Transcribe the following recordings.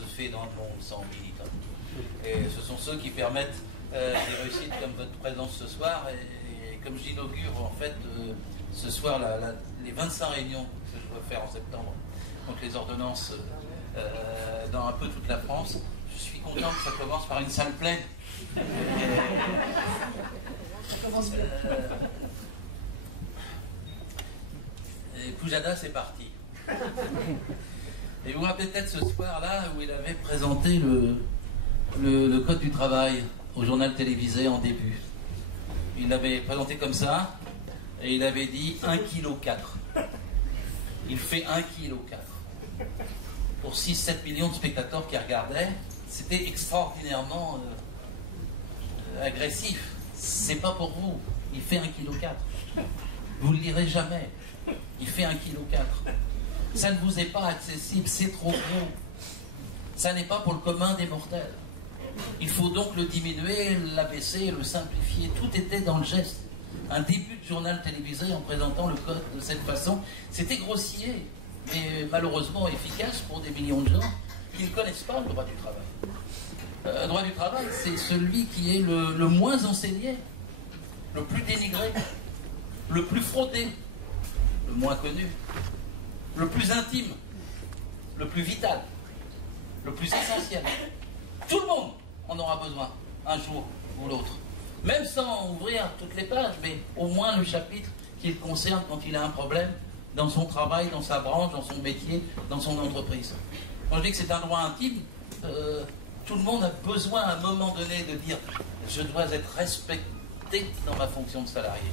se fait dans le monde sans militants. Et ce sont ceux qui permettent des réussites comme votre présence ce soir. Et comme j'inaugure en fait ce soir les 25 réunions que je dois faire en septembre, donc les ordonnances dans un peu toute la France, je suis content que ça commence par une salle pleine. Ça commence bien. Poujada, c'est parti. Et vous vous rappelez peut-être ce soir-là où il avait présenté le Code du travail au journal télévisé en début. Il l'avait présenté comme ça, et il avait dit 1,4 kg. Il fait 1,4 kg. Pour 6-7 millions de spectateurs qui regardaient, c'était extraordinairement agressif. C'est pas pour vous. Il fait 1,4 kg. Vous ne le lirez jamais. Il fait 1,4 kg. Ça ne vous est pas accessible, c'est trop gros. Ça n'est pas pour le commun des mortels. Il faut donc le diminuer, l'abaisser, le simplifier. Tout était dans le geste. Un début de journal télévisé en présentant le code de cette façon, c'était grossier, mais malheureusement efficace pour des millions de gens qui ne connaissent pas le droit du travail. Le droit du travail, c'est celui qui est le moins enseigné, le plus dénigré, le plus fraudé, le moins connu, le plus intime, le plus vital, le plus essentiel. Tout le monde en aura besoin, un jour ou l'autre. Même sans ouvrir toutes les pages, mais au moins le chapitre qui le concerne quand il a un problème dans son travail, dans sa branche, dans son métier, dans son entreprise. Quand je dis que c'est un droit intime, tout le monde a besoin à un moment donné de dire « je dois être respecté dans ma fonction de salarié ».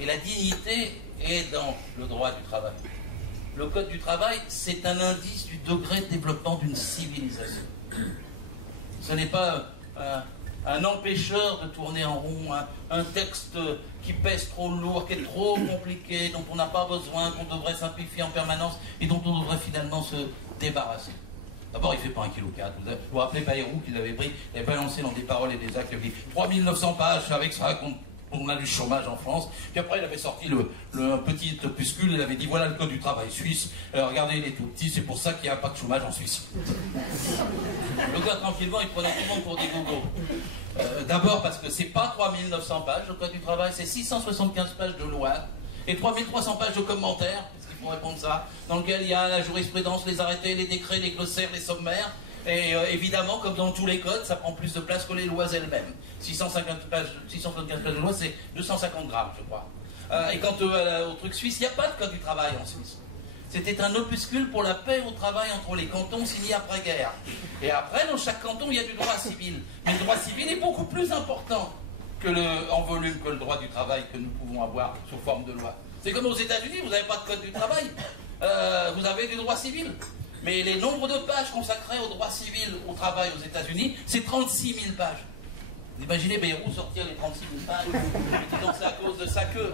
Et la dignité est dans le droit du travail. Le Code du travail, c'est un indice du degré de développement d'une civilisation. Ce n'est pas un empêcheur de tourner en rond, un texte qui pèse trop lourd, qui est trop compliqué, dont on n'a pas besoin, qu'on devrait simplifier en permanence et dont on devrait finalement se débarrasser. D'abord, il ne fait pas 1,4 kg. Vous vous rappelez Bayrou qui l'avait pris, il avait balancé dans des paroles et des actes, il avait dit 3900 pages, avec ça on a du chômage en France. Puis après, il avait sorti le petit opuscule, il avait dit voilà le code du travail suisse. Regardez, il est tout petit, c'est pour ça qu'il n'y a pas de chômage en Suisse. Le gars, tranquillement, il prenait tout le monde pour des gogos. D'abord parce que c'est pas 3900 pages, le code du travail, c'est 675 pages de loi et 3300 pages de commentaires, parce qu'il faut répondre ça, dans lequel il y a la jurisprudence, les arrêtés, les décrets, les glossaires, les sommaires. Et évidemment, comme dans tous les codes, ça prend plus de place que les lois elles-mêmes. 675 pages de loi, c'est 250 grammes, je crois. Et quant au truc suisse, il n'y a pas de code du travail en Suisse. C'était un opuscule pour la paix au travail entre les cantons signé après-guerre. Et après, dans chaque canton, il y a du droit civil. Mais le droit civil est beaucoup plus important en volume que le droit du travail que nous pouvons avoir sous forme de loi. C'est comme aux États-Unis, vous n'avez pas de code du travail. Vous avez du droit civil. Mais les nombres de pages consacrées au droit civil au travail aux États-Unis, c'est 36 000 pages. Vous imaginez Bayrou sortir les 36 000 pages, donc c'est à cause de sa queue.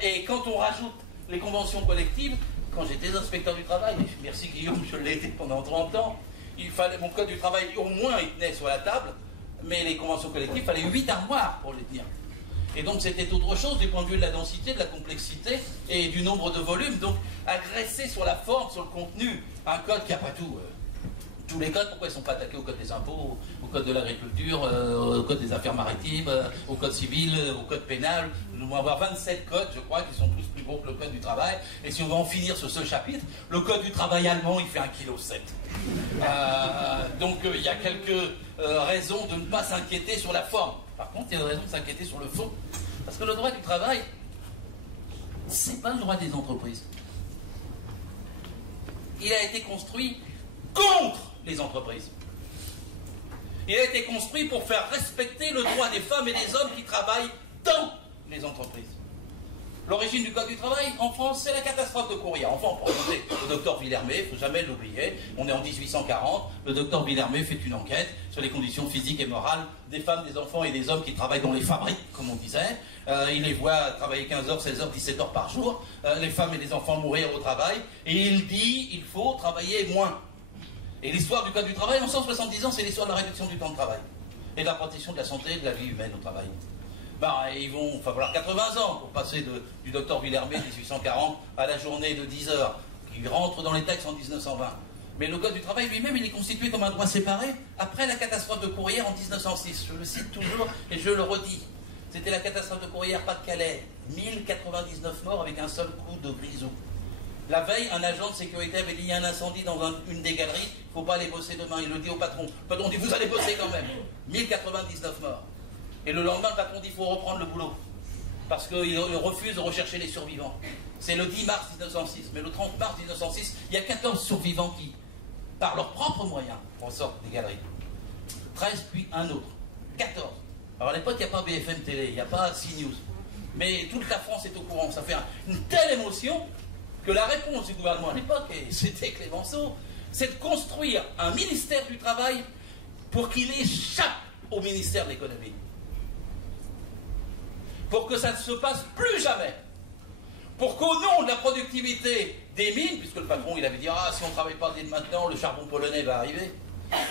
Et quand on rajoute les conventions collectives, quand j'étais inspecteur du travail, merci Guillaume, je l'ai été pendant 30 ans, il fallait, mon code du travail, au moins il tenait sur la table, mais les conventions collectives, il fallait 8 armoires pour les tenir. Et donc c'était autre chose du point de vue de la densité, de la complexité et du nombre de volumes. Donc agresser sur la forme, sur le contenu, un code qui après tout, tous les codes, pourquoi ils ne sont pas attaqués au code des impôts, au code de l'agriculture, au code des affaires maritimes, au code civil, au code pénal. Nous allons avoir 27 codes, je crois, qui sont tous plus gros que le code du travail. Et si on va en finir sur ce chapitre, le code du travail allemand, il fait 1,7 kg. Donc il y a quelques raisons de ne pas s'inquiéter sur la forme. Par contre, il y a des raisons de s'inquiéter sur le fond. Parce que le droit du travail, c'est pas le droit des entreprises. Il a été construit contre les entreprises. Il a été construit pour faire respecter le droit des femmes et des hommes qui travaillent dans les entreprises. L'origine du Code du travail, en France, c'est la catastrophe de Courir. Enfin, pour remonter, le docteur Villermé, il ne faut jamais l'oublier, on est en 1840, le docteur Villermé fait une enquête sur les conditions physiques et morales des femmes, des enfants et des hommes qui travaillent dans les fabriques, comme on disait. Il les voit travailler 15 heures, 16 heures, 17 heures par jour, les femmes et les enfants mourir au travail, et il dit il faut travailler moins. Et l'histoire du Code du travail, en 170 ans, c'est l'histoire de la réduction du temps de travail et de la protection de la santé et de la vie humaine au travail. Il va falloir 80 ans pour passer du docteur Villermé, 1840, à la journée de 10 heures, qui rentre dans les textes en 1920. Mais le Code du travail lui-même, il est constitué comme un droit séparé après la catastrophe de Courrières en 1906. Je le cite toujours et je le redis. C'était la catastrophe de Courrières, Pas-de-Calais. 1099 morts avec un seul coup de grisou. La veille, un agent de sécurité avait dit il y a un incendie dans une des galeries, il ne faut pas aller bosser demain. Il le dit au patron. Le patron dit vous allez bosser quand même. 1099 morts. Et le lendemain, le patron dit il faut reprendre le boulot. Parce qu'il refuse de rechercher les survivants. C'est le 10 mars 1906. Mais le 30 mars 1906, il y a 14 survivants qui, par leurs propres moyens, ressortent des galeries. 13 puis un autre. 14. Alors à l'époque, il n'y a pas BFM Télé, il n'y a pas CNews. Mais toute la France est au courant. Ça fait une telle émotion que la réponse du gouvernement à l'époque, et c'était Clémenceau, c'est de construire un ministère du Travail pour qu'il échappe au ministère de l'Économie. Pour que ça ne se passe plus jamais. Pour qu'au nom de la productivité des mines, puisque le patron il avait dit ah si on ne travaille pas dès maintenant, le charbon polonais va arriver,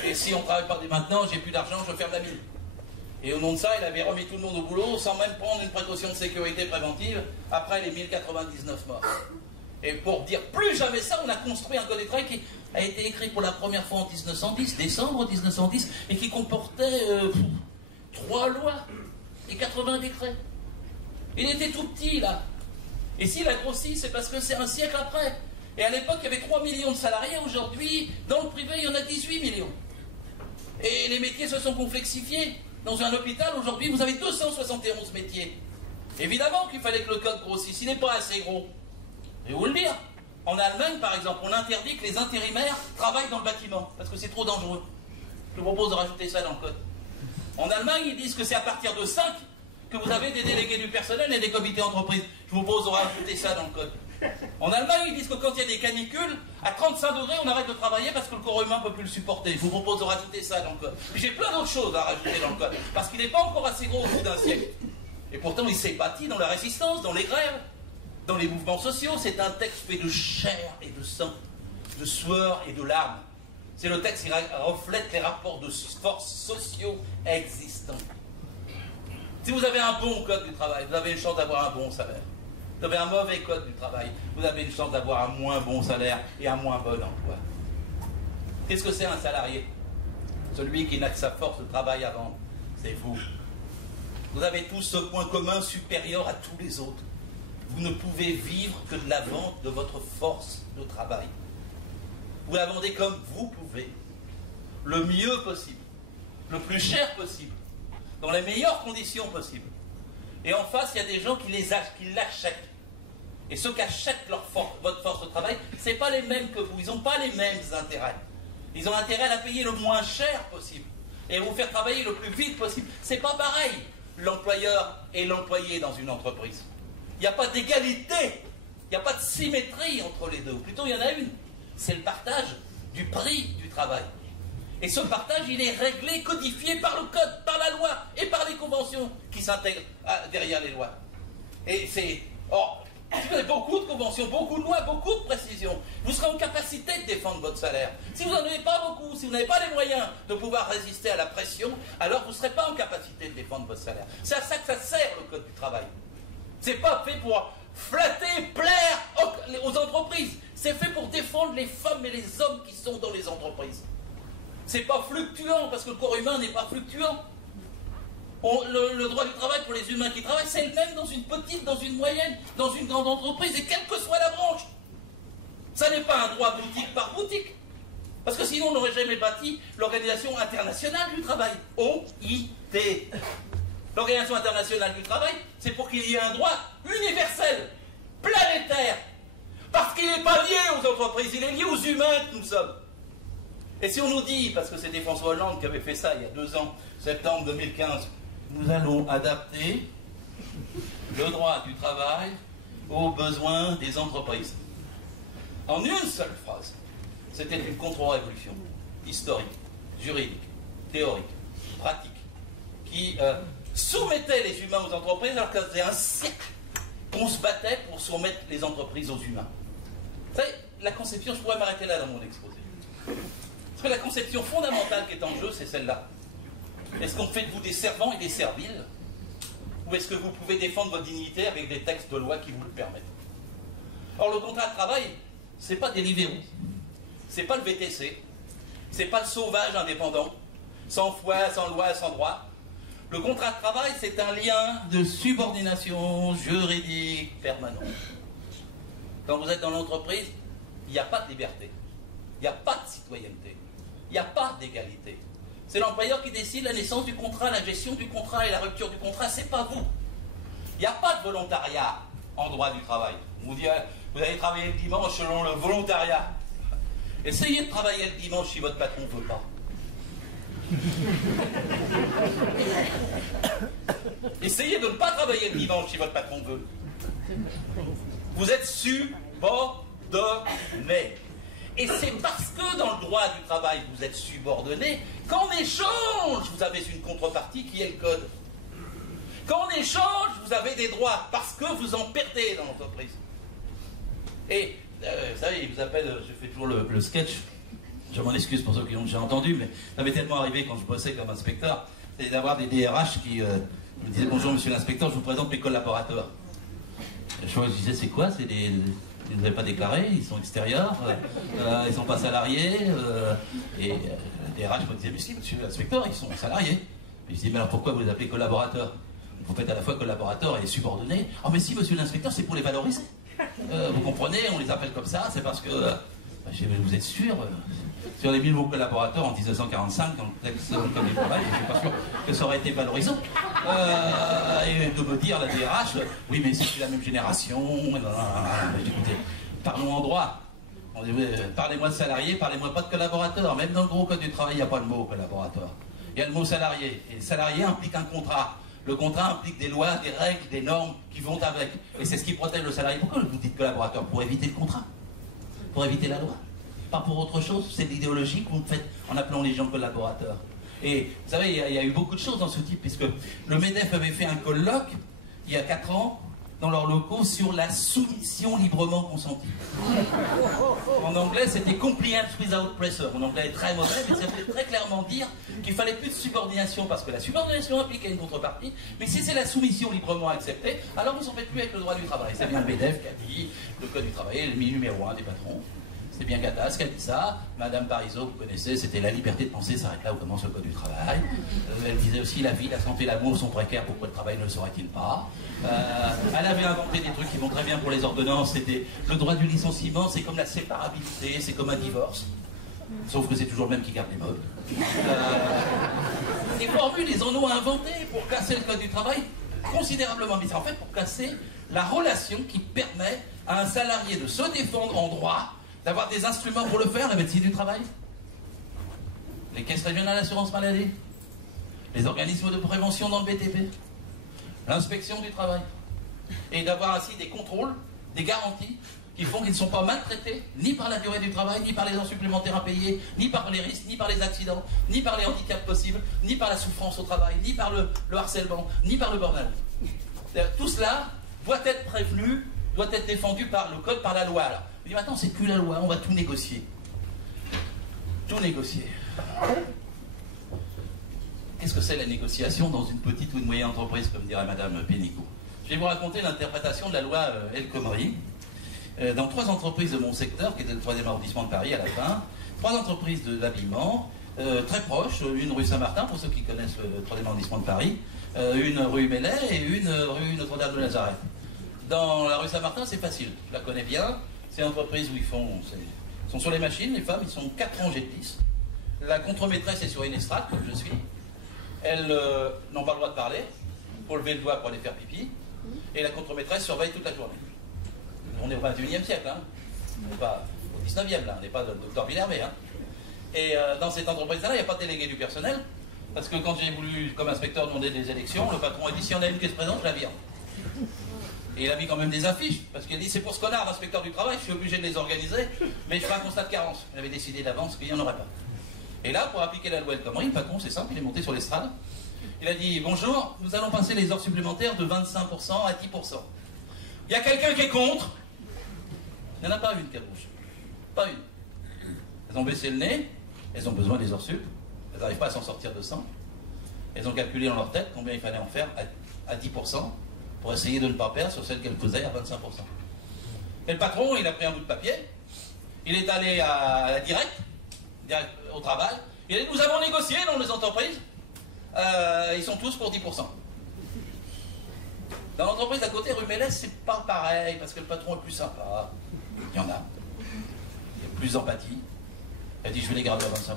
et si on ne travaille pas dès maintenant, j'ai plus d'argent, je ferme la mine. Et au nom de ça, il avait remis tout le monde au boulot sans même prendre une précaution de sécurité préventive après les 1099 morts. Et pour dire plus jamais ça, on a construit un code du travail qui a été écrit pour la première fois en 1910, décembre 1910, et qui comportait 3 lois et 80 décrets. Il était tout petit là. Et s'il a grossi, c'est parce que c'est un siècle après. Et à l'époque, il y avait 3 millions de salariés. Aujourd'hui, dans le privé, il y en a 18 millions. Et les métiers se sont complexifiés. Dans un hôpital, aujourd'hui, vous avez 271 métiers. Évidemment qu'il fallait que le code grossisse. Il n'est pas assez gros. Je vais vous le dire. En Allemagne, par exemple, on interdit que les intérimaires travaillent dans le bâtiment, parce que c'est trop dangereux. Je vous propose de rajouter ça dans le code. En Allemagne, ils disent que c'est à partir de 5 que vous avez des délégués du personnel et des comités d'entreprise. Je vous propose de rajouter ça dans le code. En Allemagne, ils disent que quand il y a des canicules, à 35 degrés, on arrête de travailler parce que le corps humain ne peut plus le supporter. Je vous propose de rajouter ça dans le code. J'ai plein d'autres choses à rajouter dans le code, parce qu'il n'est pas encore assez gros au bout d'un siècle. Et pourtant, il s'est bâti dans la résistance, dans les grèves, dans les mouvements sociaux. C'est un texte fait de chair et de sang, de sueur et de larmes. C'est le texte qui reflète les rapports de force sociaux existants. Si vous avez un bon code du travail, vous avez une chance d'avoir un bon salaire. Vous avez un mauvais code du travail, vous avez une chance d'avoir un moins bon salaire et un moins bon emploi. Qu'est-ce que c'est un salarié? Celui qui n'a que sa force de travail à vendre. C'est vous. Vous avez tous ce point commun supérieur à tous les autres. Vous ne pouvez vivre que de la vente de votre force de travail. Vous la vendez comme vous pouvez, le mieux possible, le plus cher possible, dans les meilleures conditions possibles. Et en face, il y a des gens qui l'achètent. Et ceux qui achètent votre force de travail, ce n'est pas les mêmes que vous. Ils n'ont pas les mêmes intérêts. Ils ont intérêt à la payer le moins cher possible. Et à vous faire travailler le plus vite possible. Ce n'est pas pareil, l'employeur et l'employé dans une entreprise. Il n'y a pas d'égalité. Il n'y a pas de symétrie entre les deux. Ou plutôt, il y en a une. C'est le partage du prix du travail. Et ce partage, il est réglé, codifié par le code, par la loi et par les conventions qui s'intègrent derrière les lois. Et c'est... Or, si vous avez beaucoup de conventions, beaucoup de lois, beaucoup de précisions, vous serez en capacité de défendre votre salaire. Si vous n'en avez pas beaucoup, si vous n'avez pas les moyens de pouvoir résister à la pression, alors vous ne serez pas en capacité de défendre votre salaire. C'est à ça que ça sert, le code du travail. C'est pas fait pour flatter, plaire aux entreprises. C'est fait pour défendre les femmes et les hommes qui sont dans les entreprises. C'est pas fluctuant, parce que le corps humain n'est pas fluctuant. Le droit du travail pour les humains qui travaillent, c'est le même dans une petite, dans une moyenne, dans une grande entreprise, et quelle que soit la branche. Ça n'est pas un droit boutique par boutique. Parce que sinon, on n'aurait jamais bâti l'Organisation internationale du travail, OIT. L'Organisation internationale du travail, c'est pour qu'il y ait un droit universel, planétaire. Parce qu'il n'est pas lié aux entreprises, il est lié aux humains que nous sommes. Et si on nous dit, parce que c'était François Hollande qui avait fait ça il y a 2 ans, septembre 2015, nous allons adapter le droit du travail aux besoins des entreprises. En une seule phrase, c'était une contre-révolution historique, juridique, théorique, pratique, qui soumettait les humains aux entreprises alors que ça faisait un siècle qu'on se battait pour soumettre les entreprises aux humains. Vous savez, la conception, je pourrais m'arrêter là dans mon exposé. Parce que la conception fondamentale qui est en jeu, c'est celle-là. Est-ce qu'on fait de vous des servants et des serviles? Ou est-ce que vous pouvez défendre votre dignité avec des textes de loi qui vous le permettent? Or, le contrat de travail, ce n'est pas des libéraux. c'est pas le VTC, c'est pas le sauvage indépendant, sans foi, sans loi, sans droit. Le contrat de travail, c'est un lien de subordination juridique permanent. Quand vous êtes dans l'entreprise, il n'y a pas de liberté, il n'y a pas de citoyenneté, il n'y a pas d'égalité. C'est l'employeur qui décide la naissance du contrat, la gestion du contrat et la rupture du contrat, c'est pas vous. Il n'y a pas de volontariat en droit du travail. Vous allez travailler le dimanche selon le volontariat. Essayez de travailler le dimanche si votre patron ne veut pas. Essayez de ne pas travailler le dimanche si votre patron veut. Vous êtes subordonné. Et c'est parce que dans le droit du travail, vous êtes subordonné qu'en échange, vous avez une contrepartie qui est le code. Qu'en échange, vous avez des droits parce que vous en perdez dans l'entreprise. Et, vous savez, il vous appelle, je fais toujours le sketch, je m'en excuse pour ceux qui l'ont déjà entendu, mais ça m'est tellement arrivé quand je bossais comme inspecteur, c'est d'avoir des DRH qui me disaient « Bonjour monsieur l'inspecteur, je vous présente mes collaborateurs ». Je disais « C'est quoi? C'est des... Ils ne pas déclarés, ils sont extérieurs, ils ne sont pas salariés, et les RH me disaient, mais si, monsieur l'inspecteur, ils sont salariés. Et je dis, mais alors pourquoi vous les appelez collaborateurs? Vous faites à la fois collaborateurs et subordonnés. Ah, mais si, monsieur l'inspecteur, c'est pour les valoriser. Vous comprenez, on les appelle comme ça, c'est parce que, vous êtes sûr, sur les 1000 nouveaux collaborateurs en 1945, dans le texte comme du travail, je ne suis pas sûr que ça aurait été valorisant. Et de me dire, la DRH, oui, mais c'est la même génération. Écoutez, parlons en droit. Parlez-moi de salarié, parlez-moi pas de collaborateur. Même dans le gros code du travail, il n'y a pas le mot collaborateur. Il y a le mot salarié. Et le salarié implique un contrat. Le contrat implique des lois, des règles, des normes qui vont avec. Et c'est ce qui protège le salarié. Pourquoi vous dites collaborateur? Pour éviter le contrat. Pour éviter la loi. Pas pour autre chose. C'est de l'idéologie que vous faites en appelant les gens collaborateurs. Et vous savez, il y a eu beaucoup de choses dans ce type, puisque le MEDEF avait fait un colloque, il y a 4 ans, dans leurs locaux, sur la soumission librement consentie. En anglais, c'était compliance without pressure. Mon anglais est très mauvais, mais ça voulait très clairement dire qu'il fallait plus de subordination, parce que la subordination impliquait une contrepartie, mais si c'est la soumission librement acceptée, alors vous n'en faites plus avec le droit du travail. C'est bien le MEDEF qui a dit, le code du travail est le numéro 1 des patrons. C'est bien Gattaz qui a dit ça. Madame Parizeau, vous connaissez, c'était la liberté de penser s'arrête là où commence le code du travail. Elle disait aussi la vie, la santé, l'amour sont précaires, pourquoi le travail ne le serait-il pas? Elle avait inventé des trucs qui vont très bien pour les ordonnances. C'était le droit du licenciement, c'est comme la séparabilité, c'est comme un divorce. Sauf que c'est toujours le même qui garde les modes. Des formules, ils en ont inventé pour casser le code du travail considérablement. Mais c'est en fait pour casser la relation qui permet à un salarié de se défendre en droit, d'avoir des instruments pour le faire, la médecine du travail, les caisses régionales d'assurance maladie, les organismes de prévention dans le BTP, l'inspection du travail, et d'avoir ainsi des contrôles, des garanties qui font qu'ils ne sont pas maltraités, ni par la durée du travail, ni par les heures supplémentaires à payer, ni par les risques, ni par les accidents, ni par les handicaps possibles, ni par la souffrance au travail, ni par le harcèlement, ni par le burn-out. Tout cela doit être prévenu, doit être défendu par le code, par la loi. Alors, je dis maintenant, c'est plus la loi, on va tout négocier. Tout négocier. Qu'est-ce que c'est la négociation dans une petite ou une moyenne entreprise, comme dirait Madame Pénicaud? Je vais vous raconter l'interprétation de la loi El Khomri. Dans 3 entreprises de mon secteur, qui était le 3e arrondissement de Paris à la fin, 3 entreprises de l'habillement, très proches, une rue Saint-Martin, pour ceux qui connaissent le 3e arrondissement de Paris, une rue Mellet et une rue Notre-Dame de Nazareth. Dans la rue Saint-Martin, c'est facile, je la connais bien. C'est une entreprise où ils sont sur les machines, les femmes, ils sont 4 rangées de 10. La contremaîtresse est sur une estrade, comme je suis. Elles n'ont pas le droit de parler, pour lever le doigt pour aller faire pipi. Et la contremaîtresse surveille toute la journée. On est au 21e siècle, hein. On n'est pas au 19e, là. On n'est pas docteur Villermé, hein. Et dans cette entreprise-là, il n'y a pas de délégué du personnel. Parce que quand j'ai voulu, comme inspecteur, demander des élections, le patron a dit si on a une qui se présente, je la vire. Et il a mis quand même des affiches, parce qu'il a dit c'est pour ce connard d'inspecteur du travail, je suis obligé de les organiser, mais je fais un constat de carence. Il avait décidé d'avance qu'il n'y en aurait pas. Et là, pour appliquer la loi El Khomri, le patron, c'est simple, il est monté sur l'estrade. Il a dit bonjour, nous allons passer les heures supplémentaires de 25% à 10%. Il y a quelqu'un qui est contre? Il n'y en a pas une qui a bouge. Pas une. Elles ont baissé le nez, elles ont besoin des heures sup, elles n'arrivent pas à s'en sortir de 100. Elles ont calculé dans leur tête combien il fallait en faire à 10%. Pour essayer de ne pas perdre sur celle qu'elle faisait à 25%. Et le patron, il a pris un bout de papier, il est allé à la direct au travail, il a dit, nous avons négocié dans les entreprises, ils sont tous pour 10%. Dans l'entreprise d'à côté, rue Mélès, c'est pas pareil, parce que le patron est plus sympa. Il y en a. Il y a plus d'empathie. Il a dit, je vais les garder à 25%.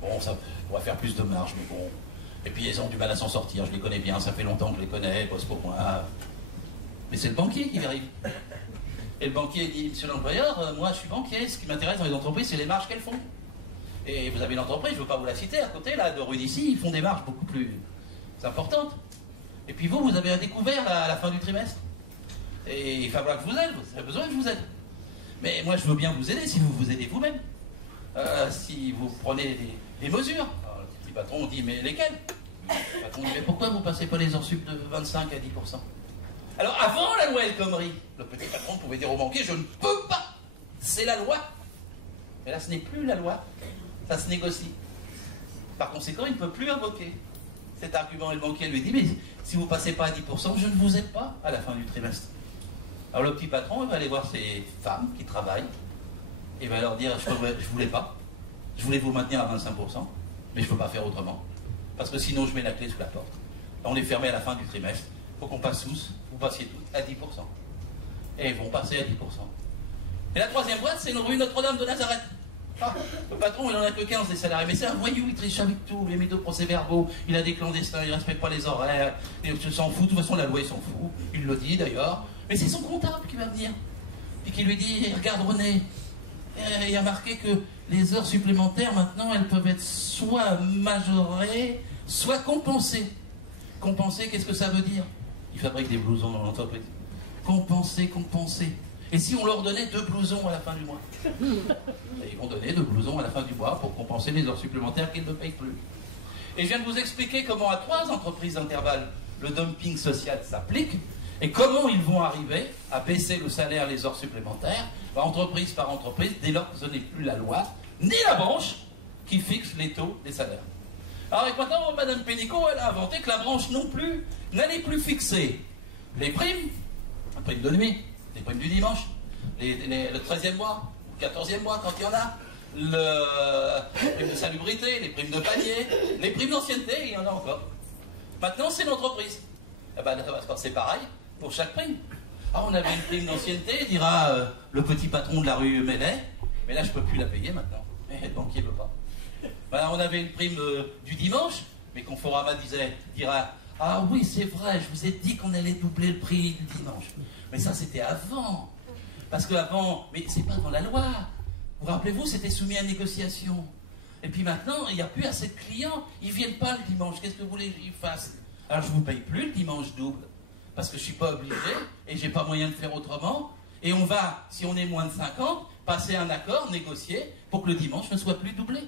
Bon, ça pourrait faire plus de marge, mais bon. Et puis ils ont du mal à s'en sortir, je les connais bien, ça fait longtemps que je les connais, ils bossent pour moi. Mais c'est le banquier qui arrive. Et le banquier dit, monsieur l'employeur, moi je suis banquier, ce qui m'intéresse dans les entreprises, c'est les marges qu'elles font. Et vous avez une entreprise, je ne veux pas vous la citer, à côté, là, de rue d'ici, ils font des marges beaucoup plus importantes. Et puis vous avez un découvert à la fin du trimestre. Et il va falloir que je vous aide, vous avez besoin que je vous aide. Mais moi je veux bien vous aider si vous vous aidez vous-même. Si vous prenez des mesures. Alors, le petit patron dit, mais lesquelles? Le patron dit, mais pourquoi vous ne passez pas les heures sup de 25 à 10%? Alors avant la loi El Khomri, le petit patron pouvait dire au banquier, je ne peux pas, c'est la loi. Mais là ce n'est plus la loi, ça se négocie. Par conséquent, il ne peut plus invoquer cet argument. Et le banquier lui dit, mais si vous ne passez pas à 10%, je ne vous aide pas à la fin du trimestre. Alors le petit patron va aller voir ses femmes qui travaillent, et va leur dire, je ne voulais pas, je voulais vous maintenir à 25%, mais je ne peux pas faire autrement, parce que sinon je mets la clé sous la porte. On est fermé à la fin du trimestre, il faut qu'on passe tous, vous passiez tous à 10%. Et ils vont passer à 10%. Et la troisième boîte, c'est une rue Notre-Dame de Nazareth. Ah, le patron, il en a que 15 des salariés, mais c'est un voyou, il triche avec tout, il a mis de procès-verbaux, il a des clandestins, il ne respecte pas les horaires, il s'en fout, de toute façon la loi il s'en fout, il le dit d'ailleurs, mais c'est son comptable qui va venir, et qui lui dit, regarde René, il y a marqué que les heures supplémentaires maintenant, elles peuvent être soit majorées, soit compensées. Compenser, qu'est-ce que ça veut dire? Ils fabriquent des blousons dans l'entreprise. Compenser, compenser. Et si on leur donnait 2 blousons à la fin du mois? Ils vont donner 2 blousons à la fin du mois pour compenser les heures supplémentaires qu'ils ne payent plus. Et je viens de vous expliquer comment à 3 entreprises d'intervalle le dumping social s'applique et comment ils vont arriver à baisser le salaire, les heures supplémentaires, entreprise par entreprise, dès lors que ce n'est plus la loi, ni la branche qui fixe les taux des salaires. Alors et maintenant, Mme Pénicaud, elle a inventé que la branche non plus n'allait plus fixer les primes de nuit, les primes du dimanche, le 13e mois, le 14e mois quand il y en a, les primes de salubrité, les primes de panier, les primes d'ancienneté, il y en a encore. Maintenant, c'est l'entreprise. Eh ben, ça va se passer pareil pour chaque prime. Ah, on avait une prime d'ancienneté, dira le petit patron de la rue Mellet, mais là je ne peux plus la payer maintenant. Et le banquier ne veut pas. Ben, on avait une prime du dimanche, mais Conforama dira ah oui, c'est vrai, je vous ai dit qu'on allait doubler le prix du dimanche. Mais ça, c'était avant. Parce qu'avant, mais c'est pas dans la loi. Vous rappelez-vous, c'était soumis à négociation. Et puis maintenant, il n'y a plus assez de clients, ils ne viennent pas le dimanche. Qu'est-ce que vous voulez qu'ils fassent? Alors je ne vous paye plus le dimanche double, parce que je ne suis pas obligé, et je n'ai pas moyen de faire autrement. Et on va, si on est moins de 50, passer un accord, négocier, pour que le dimanche ne soit plus doublé.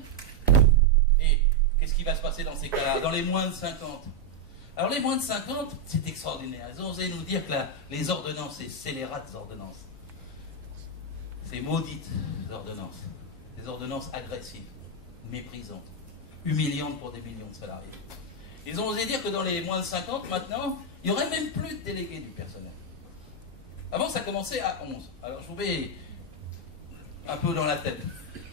Et qu'est-ce qui va se passer dans ces cas-là, dans les moins de 50? Alors les moins de 50, c'est extraordinaire. Ils ont osé nous dire que les ordonnances, c'est scélérates ordonnances. Ces maudites ordonnances. Des ordonnances agressives, méprisantes, humiliantes pour des millions de salariés. Ils ont osé dire que dans les moins de 50, maintenant, il n'y aurait même plus de délégués du personnel. Avant, ça commençait à 11. Alors je vous mets un peu dans la tête.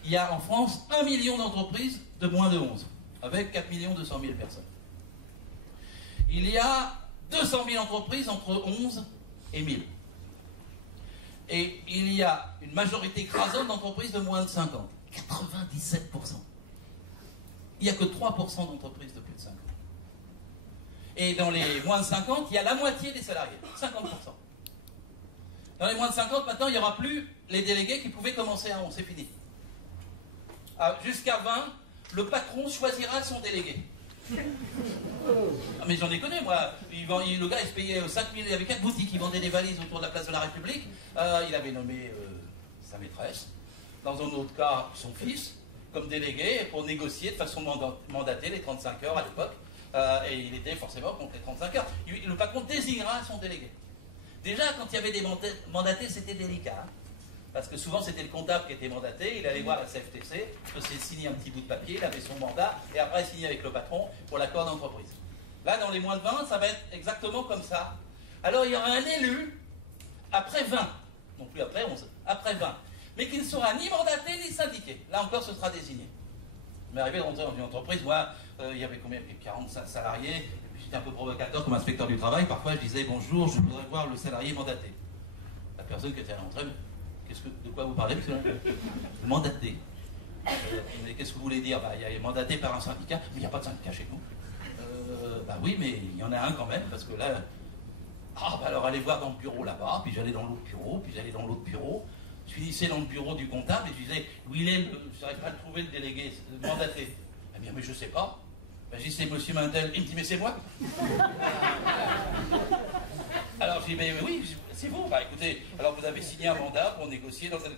Il y a en France 1 million d'entreprises de moins de 11, avec 4 200 000 personnes. Il y a 200 000 entreprises entre 11 et 1000. Et il y a une majorité écrasante d'entreprises de moins de 50. 97%. Il n'y a que 3% d'entreprises de plus de 50. Et dans les moins de 50, il y a la moitié des salariés. 50%. Dans les moins de 50, maintenant, il n'y aura plus les délégués qui pouvaient commencer à 11. C'est fini. Jusqu'à 20, le patron choisira son délégué. Ah, mais j'en ai connu, moi. Le gars, il se payait 5 000, il avait 4 boutiques, il vendait des valises autour de la place de la République. Il avait nommé sa maîtresse, dans un autre cas, son fils, comme délégué pour négocier de façon mandatée les 35 heures à l'époque. Et il était forcément contre les 35 heures. Le patron désignera son délégué. Déjà, quand il y avait des mandatés, c'était délicat. Hein, parce que souvent, c'était le comptable qui était mandaté. Il allait voir la CFTC, il faisait signer un petit bout de papier, il avait son mandat, et après, il signait avec le patron pour l'accord d'entreprise. Là, dans les moins de 20, ça va être exactement comme ça. Alors, il y aura un élu après 20. Non plus après 11, après 20. mais qui ne sera ni mandaté ni syndiqué. Là encore, ce sera désigné. Il m'est arrivé de rentrer dans une entreprise, moi, il y avait combien? 45 salariés, et puis j'étais un peu provocateur comme inspecteur du travail. Parfois, je disais, bonjour, je voudrais voir le salarié mandaté. La personne qui était à l'entrée, de quoi vous parlez, monsieur? Mandaté. Mais qu'est-ce que vous voulez dire? Bah, il est mandaté par un syndicat, mais il n'y a pas de syndicat chez nous. Bah oui, mais il y en a un quand même, parce que là... Ah, bah alors allez voir dans le bureau là-bas, puis j'allais dans l'autre bureau, puis j'allais dans l'autre bureau. Je finissais dans le bureau du comptable et je disais, où il est, je n'arrive pas à trouver le délégué, le mandaté. Eh bien, mais je ne sais pas. Ben, je dis, c'est monsieur Mandel. Il me dit, mais c'est moi. Alors je dis, mais oui, c'est vous. Bah écoutez, alors vous avez signé un mandat pour négocier dans un...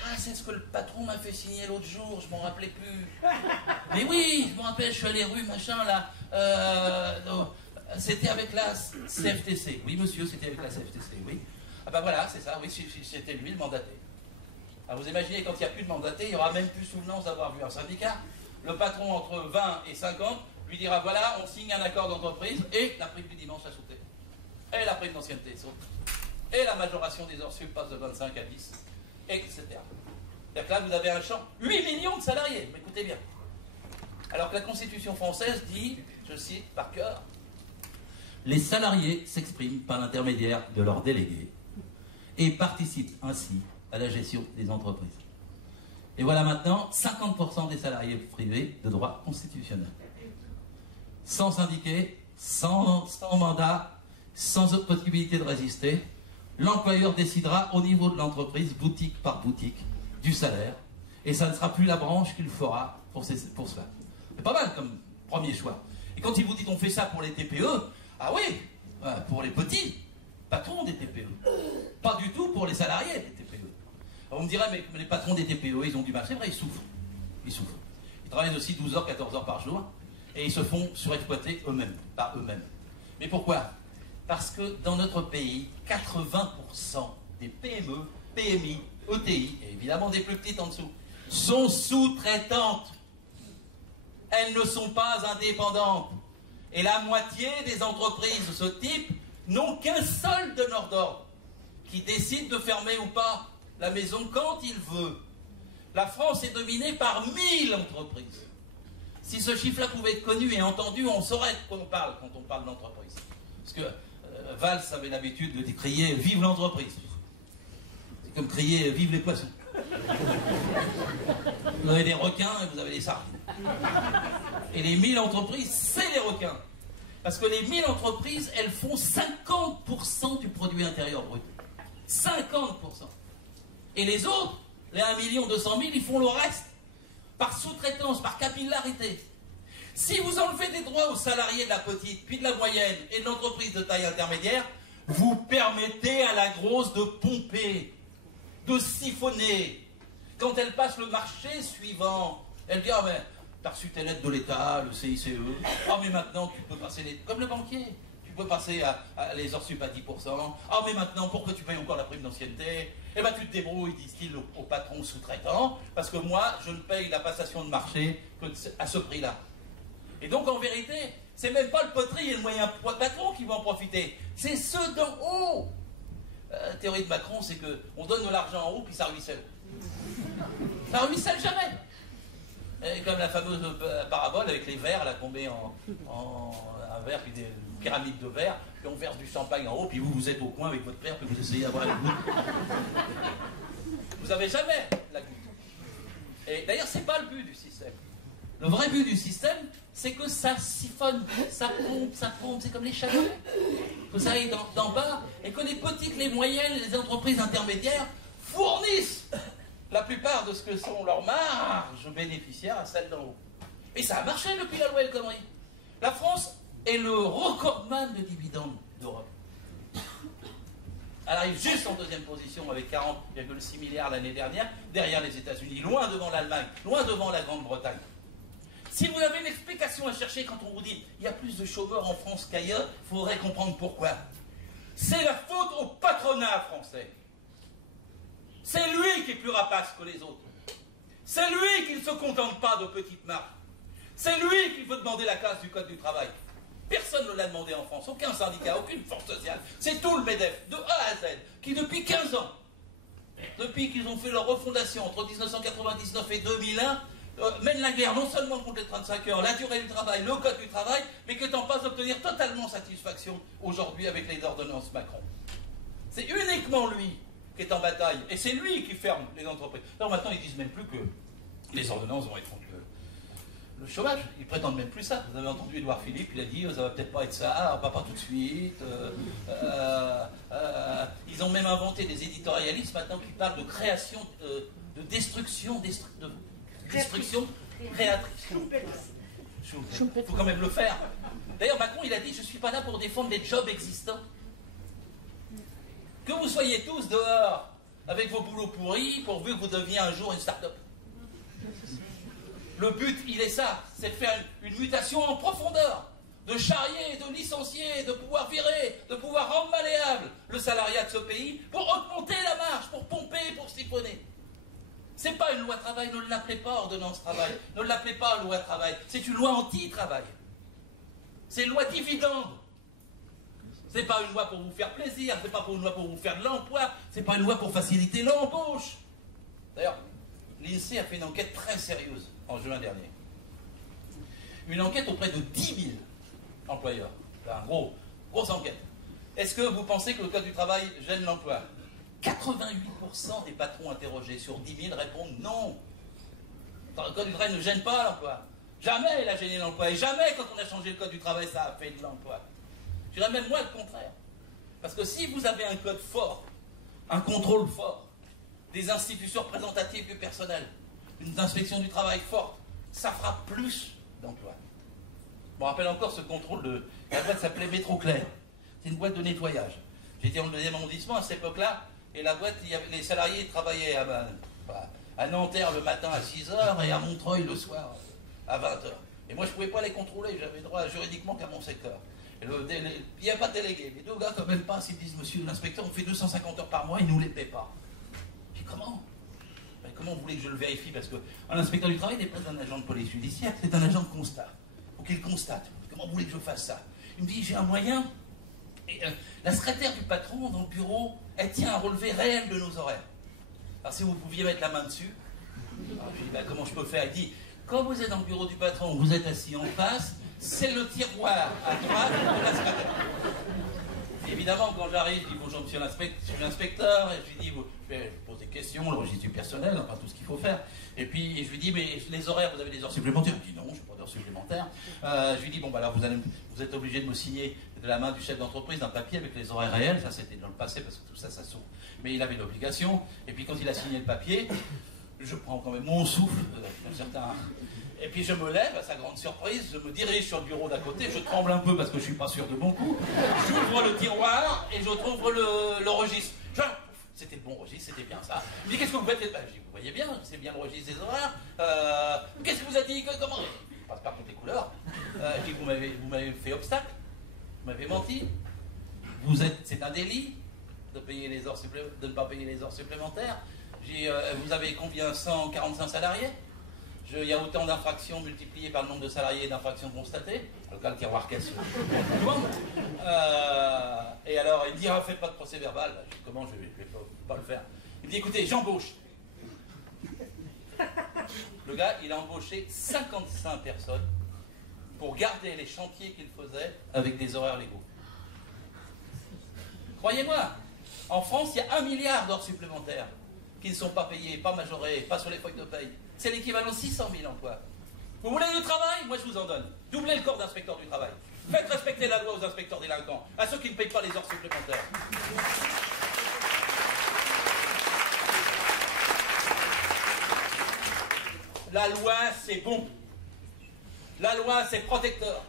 Ah, c'est ce que le patron m'a fait signer l'autre jour, je m'en rappelais plus. Mais oui, je me rappelle, je suis allé rue machin là. C'était avec la CFTC. Oui, monsieur, c'était avec la CFTC, oui. Ah ben voilà, c'est ça, oui, c'était lui le mandaté. Alors vous imaginez, quand il n'y a plus de mandaté, il n'y aura même plus souvenance d'avoir vu un syndicat. Le patron, entre 20 et 50, lui dira, voilà, on signe un accord d'entreprise, et la prime du dimanche a sauté. Et la prime d'ancienneté saute. Et la majoration des heures sup passe de 25 à 10, etc. C'est-à-dire que là, vous avez un champ, 8 millions de salariés, mais écoutez bien. Alors que la Constitution française dit, je cite par cœur, les salariés s'expriment par l'intermédiaire de leurs délégués et participent ainsi à la gestion des entreprises. Et voilà maintenant 50% des salariés privés de droit constitutionnel. Sans syndiqués, sans mandat, sans autre possibilité de résister, l'employeur décidera au niveau de l'entreprise, boutique par boutique, du salaire, et ça ne sera plus la branche qu'il fera pour cela. C'est pas mal comme premier choix. Et quand il vous dit qu'on fait ça pour les TPE, ah oui, pour les petits patrons des TPE. Pas du tout pour les salariés des TPE. Alors on me dirait, mais les patrons des TPE, ils ont du mal. C'est vrai, ils souffrent. Ils souffrent. Ils travaillent aussi 12 heures, 14 heures par jour, et ils se font surexploiter eux-mêmes, par eux-mêmes. Mais pourquoi? Parce que dans notre pays, 80% des PME, PMI, ETI, et évidemment des plus petites en dessous, sont sous-traitantes. Elles ne sont pas indépendantes. Et la moitié des entreprises de ce type n'ont qu'un seul donneur d'ordre qui décide de fermer ou pas la maison quand il veut. La France est dominée par 1000 entreprises. Si ce chiffre-là pouvait être connu et entendu, on saurait de quoi on parle quand on parle d'entreprise. Parce que Valls avait l'habitude de crier « Vive l'entreprise ». C'est comme crier « Vive les poissons ». Vous avez des requins et vous avez des sardines. Et les 1000 entreprises, c'est les requins. Parce que les 1000 entreprises, elles font 50% du produit intérieur brut. 50%. Et les autres, les 1 200 000, ils font le reste. Par sous-traitance, par capillarité. Si vous enlevez des droits aux salariés de la petite, puis de la moyenne et de l'entreprise de taille intermédiaire, vous permettez à la grosse de pomper, de siphonner. Quand elle passe le marché suivant, elle dit « Ah mais t'as reçu tes lettres de l'État, le CICE, ah mais maintenant tu peux passer les... comme le banquier, tu peux passer à les heures sup à 10%, ah mais maintenant pourquoi tu payes encore la prime d'ancienneté? Eh bien tu te débrouilles, disent-ils au patron sous-traitant, parce que moi je ne paye la passation de marché que à ce prix-là. » Et donc en vérité, c'est même pas le poterie et le moyen patron qui vont en profiter, c'est ceux d'en haut. La théorie de Macron, c'est qu'on donne de l'argent en haut, puis ça ruisselle. Ça ruisselle jamais. Et comme la fameuse parabole avec les verres, là, tombée en un verre, puis des pyramides de verre, puis on verse du champagne en haut, puis vous êtes au coin avec votre verre, puis vous essayez d'avoir la goutte. Vous n'avez jamais la goutte. Et d'ailleurs, c'est pas le but du système. Le vrai but du système, c'est que ça siphonne, ça pompe, c'est comme les chalets. Que ça aille d'en bas, et que les petites, les moyennes, les entreprises intermédiaires fournissent la plupart de ce que sont leurs marges bénéficiaires à celles d'en haut. Et ça a marché depuis la loi El Khomri. La France est le recordman de dividendes d'Europe. Elle arrive juste en deuxième position avec 40,6 milliards l'année dernière, derrière les États-Unis, loin devant l'Allemagne, loin devant la Grande-Bretagne. Si vous avez une explication à chercher quand on vous dit il y a plus de chômeurs en France qu'ailleurs, il faudrait comprendre pourquoi. C'est la faute au patronat français. C'est lui qui est plus rapace que les autres. C'est lui qui ne se contente pas de petites marges. C'est lui qui veut demander la casse du Code du travail. Personne ne l'a demandé en France, aucun syndicat, aucune force sociale. C'est tout le MEDEF, de A à Z, qui depuis 15 ans depuis qu'ils ont fait leur refondation entre 1999 et 2001, mènent la guerre non seulement contre les 35 heures, la durée du travail, le code du travail, mais que t'en passes d'obtenir totalement satisfaction aujourd'hui avec les ordonnances Macron. C'est uniquement lui qui est en bataille, et c'est lui qui ferme les entreprises. Alors maintenant, ils disent même plus que les ordonnances vont être contre le chômage. Ils prétendent même plus ça. Vous avez entendu Édouard Philippe, il a dit ça va peut-être pas être ça, pas tout de suite. Ils ont même inventé des éditorialistes maintenant qui parlent de création, de destruction, destruction créatrice. Il faut quand même le faire. D'ailleurs, Macron, il a dit je ne suis pas là pour défendre les jobs existants. Que vous soyez tous dehors avec vos boulots pourris pourvu que vous deveniez un jour une start-up. Le but, il est ça, c'est de faire une mutation en profondeur, de charrier, de licencier, de pouvoir virer, de pouvoir rendre malléable le salariat de ce pays pour augmenter la marge, pour pomper, pour siphonner. C'est pas une loi travail, ne l'appelez pas ordonnance travail, ne l'appelez pas loi travail, c'est une loi anti-travail. C'est une loi dividende. C'est pas une loi pour vous faire plaisir, c'est pas une loi pour vous faire de l'emploi, c'est pas une loi pour faciliter l'embauche. D'ailleurs, l'INSEE a fait une enquête très sérieuse en juin dernier. Une enquête auprès de 10 000 employeurs. C'est une grosse enquête. Est-ce que vous pensez que le code du travail gêne l'emploi? 88% des patrons interrogés sur 10 000 répondent non. Le code du travail ne gêne pas l'emploi. Jamais il a gêné l'emploi. Et jamais quand on a changé le code du travail, ça a fait de l'emploi. Je dirais même moi le contraire. Parce que si vous avez un code fort, un contrôle fort, des institutions représentatives du personnel, une inspection du travail forte, ça fera plus d'emplois. Je me rappelle encore ce contrôle de... La boîte s'appelait Métro Clair. C'est une boîte de nettoyage. J'étais dans le 2e arrondissement à cette époque-là, et la boîte, les salariés travaillaient à Nanterre le matin à 6h et à Montreuil le soir à 20h. Et moi, je ne pouvais pas les contrôler, j'avais droit juridiquement qu'à mon secteur. Il n'y a pas de délégué. Les deux gars, quand même pas, s'ils disent, monsieur l'inspecteur, on fait 250 heures par mois, ils ne nous les paient pas. Puis comment? Comment vous voulez que je le vérifie? Parce qu'un inspecteur du travail n'est pas un agent de police judiciaire, c'est un agent de constat. Il faut qu'il constate. Comment vous voulez que je fasse ça? Il me dit, j'ai un moyen. Et, la secrétaire du patron dans le bureau, elle tient un relevé réel de nos horaires. Alors si vous pouviez mettre la main dessus, alors, je dis, ben, comment je peux faire? Il dit, quand vous êtes dans le bureau du patron, vous êtes assis en face, c'est le tiroir à droite de la secrétaire. Et évidemment, quand j'arrive, je dis bonjour monsieur l'inspecteur, et je lui dis, je pose des questions, le registre du personnel, enfin tout ce qu'il faut faire. Et puis je lui dis, mais les horaires, vous avez des heures supplémentaires? Il me dit non, je n'ai pas d'heures supplémentaires. Je lui dis, bon, bah alors vous êtes obligé de me signer de la main du chef d'entreprise un papier avec les horaires réels. Ça c'était dans le passé parce que tout ça, ça s'ouvre. Mais il avait l'obligation. Et puis quand il a signé le papier, je prends quand même mon souffle, certains. Et puis je me lève, à sa grande surprise, je me dirige sur le bureau d'à côté, je tremble un peu parce que je ne suis pas sûr de mon coup. J'ouvre le tiroir et je trouve le registre. C'était le bon registre, c'était bien ça. Je me dis, qu'est-ce que vous faites? Je dis, vous voyez bien, c'est bien le registre des horaires. Qu'est-ce que vous a dit? Comment? Je passe par toutes les couleurs. Je dis, vous m'avez fait obstacle, vous m'avez menti. C'est un délit de ne pas payer les heures supplémentaires. Je dis, vous avez combien? 145 salariés? Il y a autant d'infractions multipliées par le nombre de salariés et d'infractions constatées. Le cas, le tiroir casse. Et alors, il me dit, faites pas de procès verbal. Je dis, comment je vais pas le faire? Il me dit, écoutez, j'embauche. Le gars, il a embauché 55 personnes pour garder les chantiers qu'il faisait avec des horaires légaux. Croyez-moi, en France, il y a 1 milliard d'heures supplémentaires qui ne sont pas payées, pas majorées, pas sur les feuilles de paye. C'est l'équivalent de 600 000 emplois. Vous voulez du travail? Moi, je vous en donne. Doublez le corps d'inspecteurs du travail. Faites respecter la loi aux inspecteurs délinquants, à ceux qui ne payent pas les heures supplémentaires. La loi, c'est bon. La loi, c'est protecteur.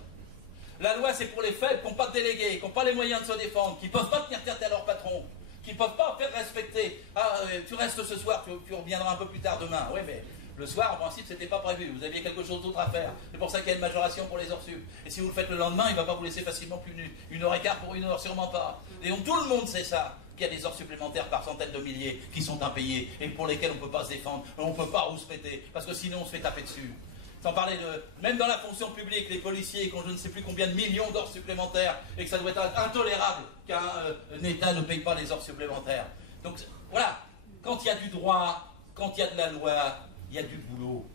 La loi, c'est pour les faibles qui n'ont pas de délégués, qui n'ont pas les moyens de se défendre, qui ne peuvent pas tenir tête à leur patron, qui ne peuvent pas faire respecter. Ah, tu restes ce soir, tu reviendras un peu plus tard demain. Oui, mais le soir, en principe, c'était pas prévu. Vous aviez quelque chose d'autre à faire. C'est pour ça qu'il y a une majoration pour les heures sup. Et si vous le faites le lendemain, il ne va pas vous laisser facilement plus une heure et quart pour une heure, sûrement pas. Et donc tout le monde sait ça, qu'il y a des heures supplémentaires par centaines de milliers qui sont impayées et pour lesquelles on ne peut pas se défendre, on ne peut pas rouspéter, parce que sinon on se fait taper dessus. Sans parler de... Même dans la fonction publique, les policiers qui ont je ne sais plus combien de millions d'heures supplémentaires et que ça doit être intolérable qu'un État ne paye pas les heures supplémentaires. Donc voilà, Quand il y a du droit, quand il y a de la loi, il y a du boulot.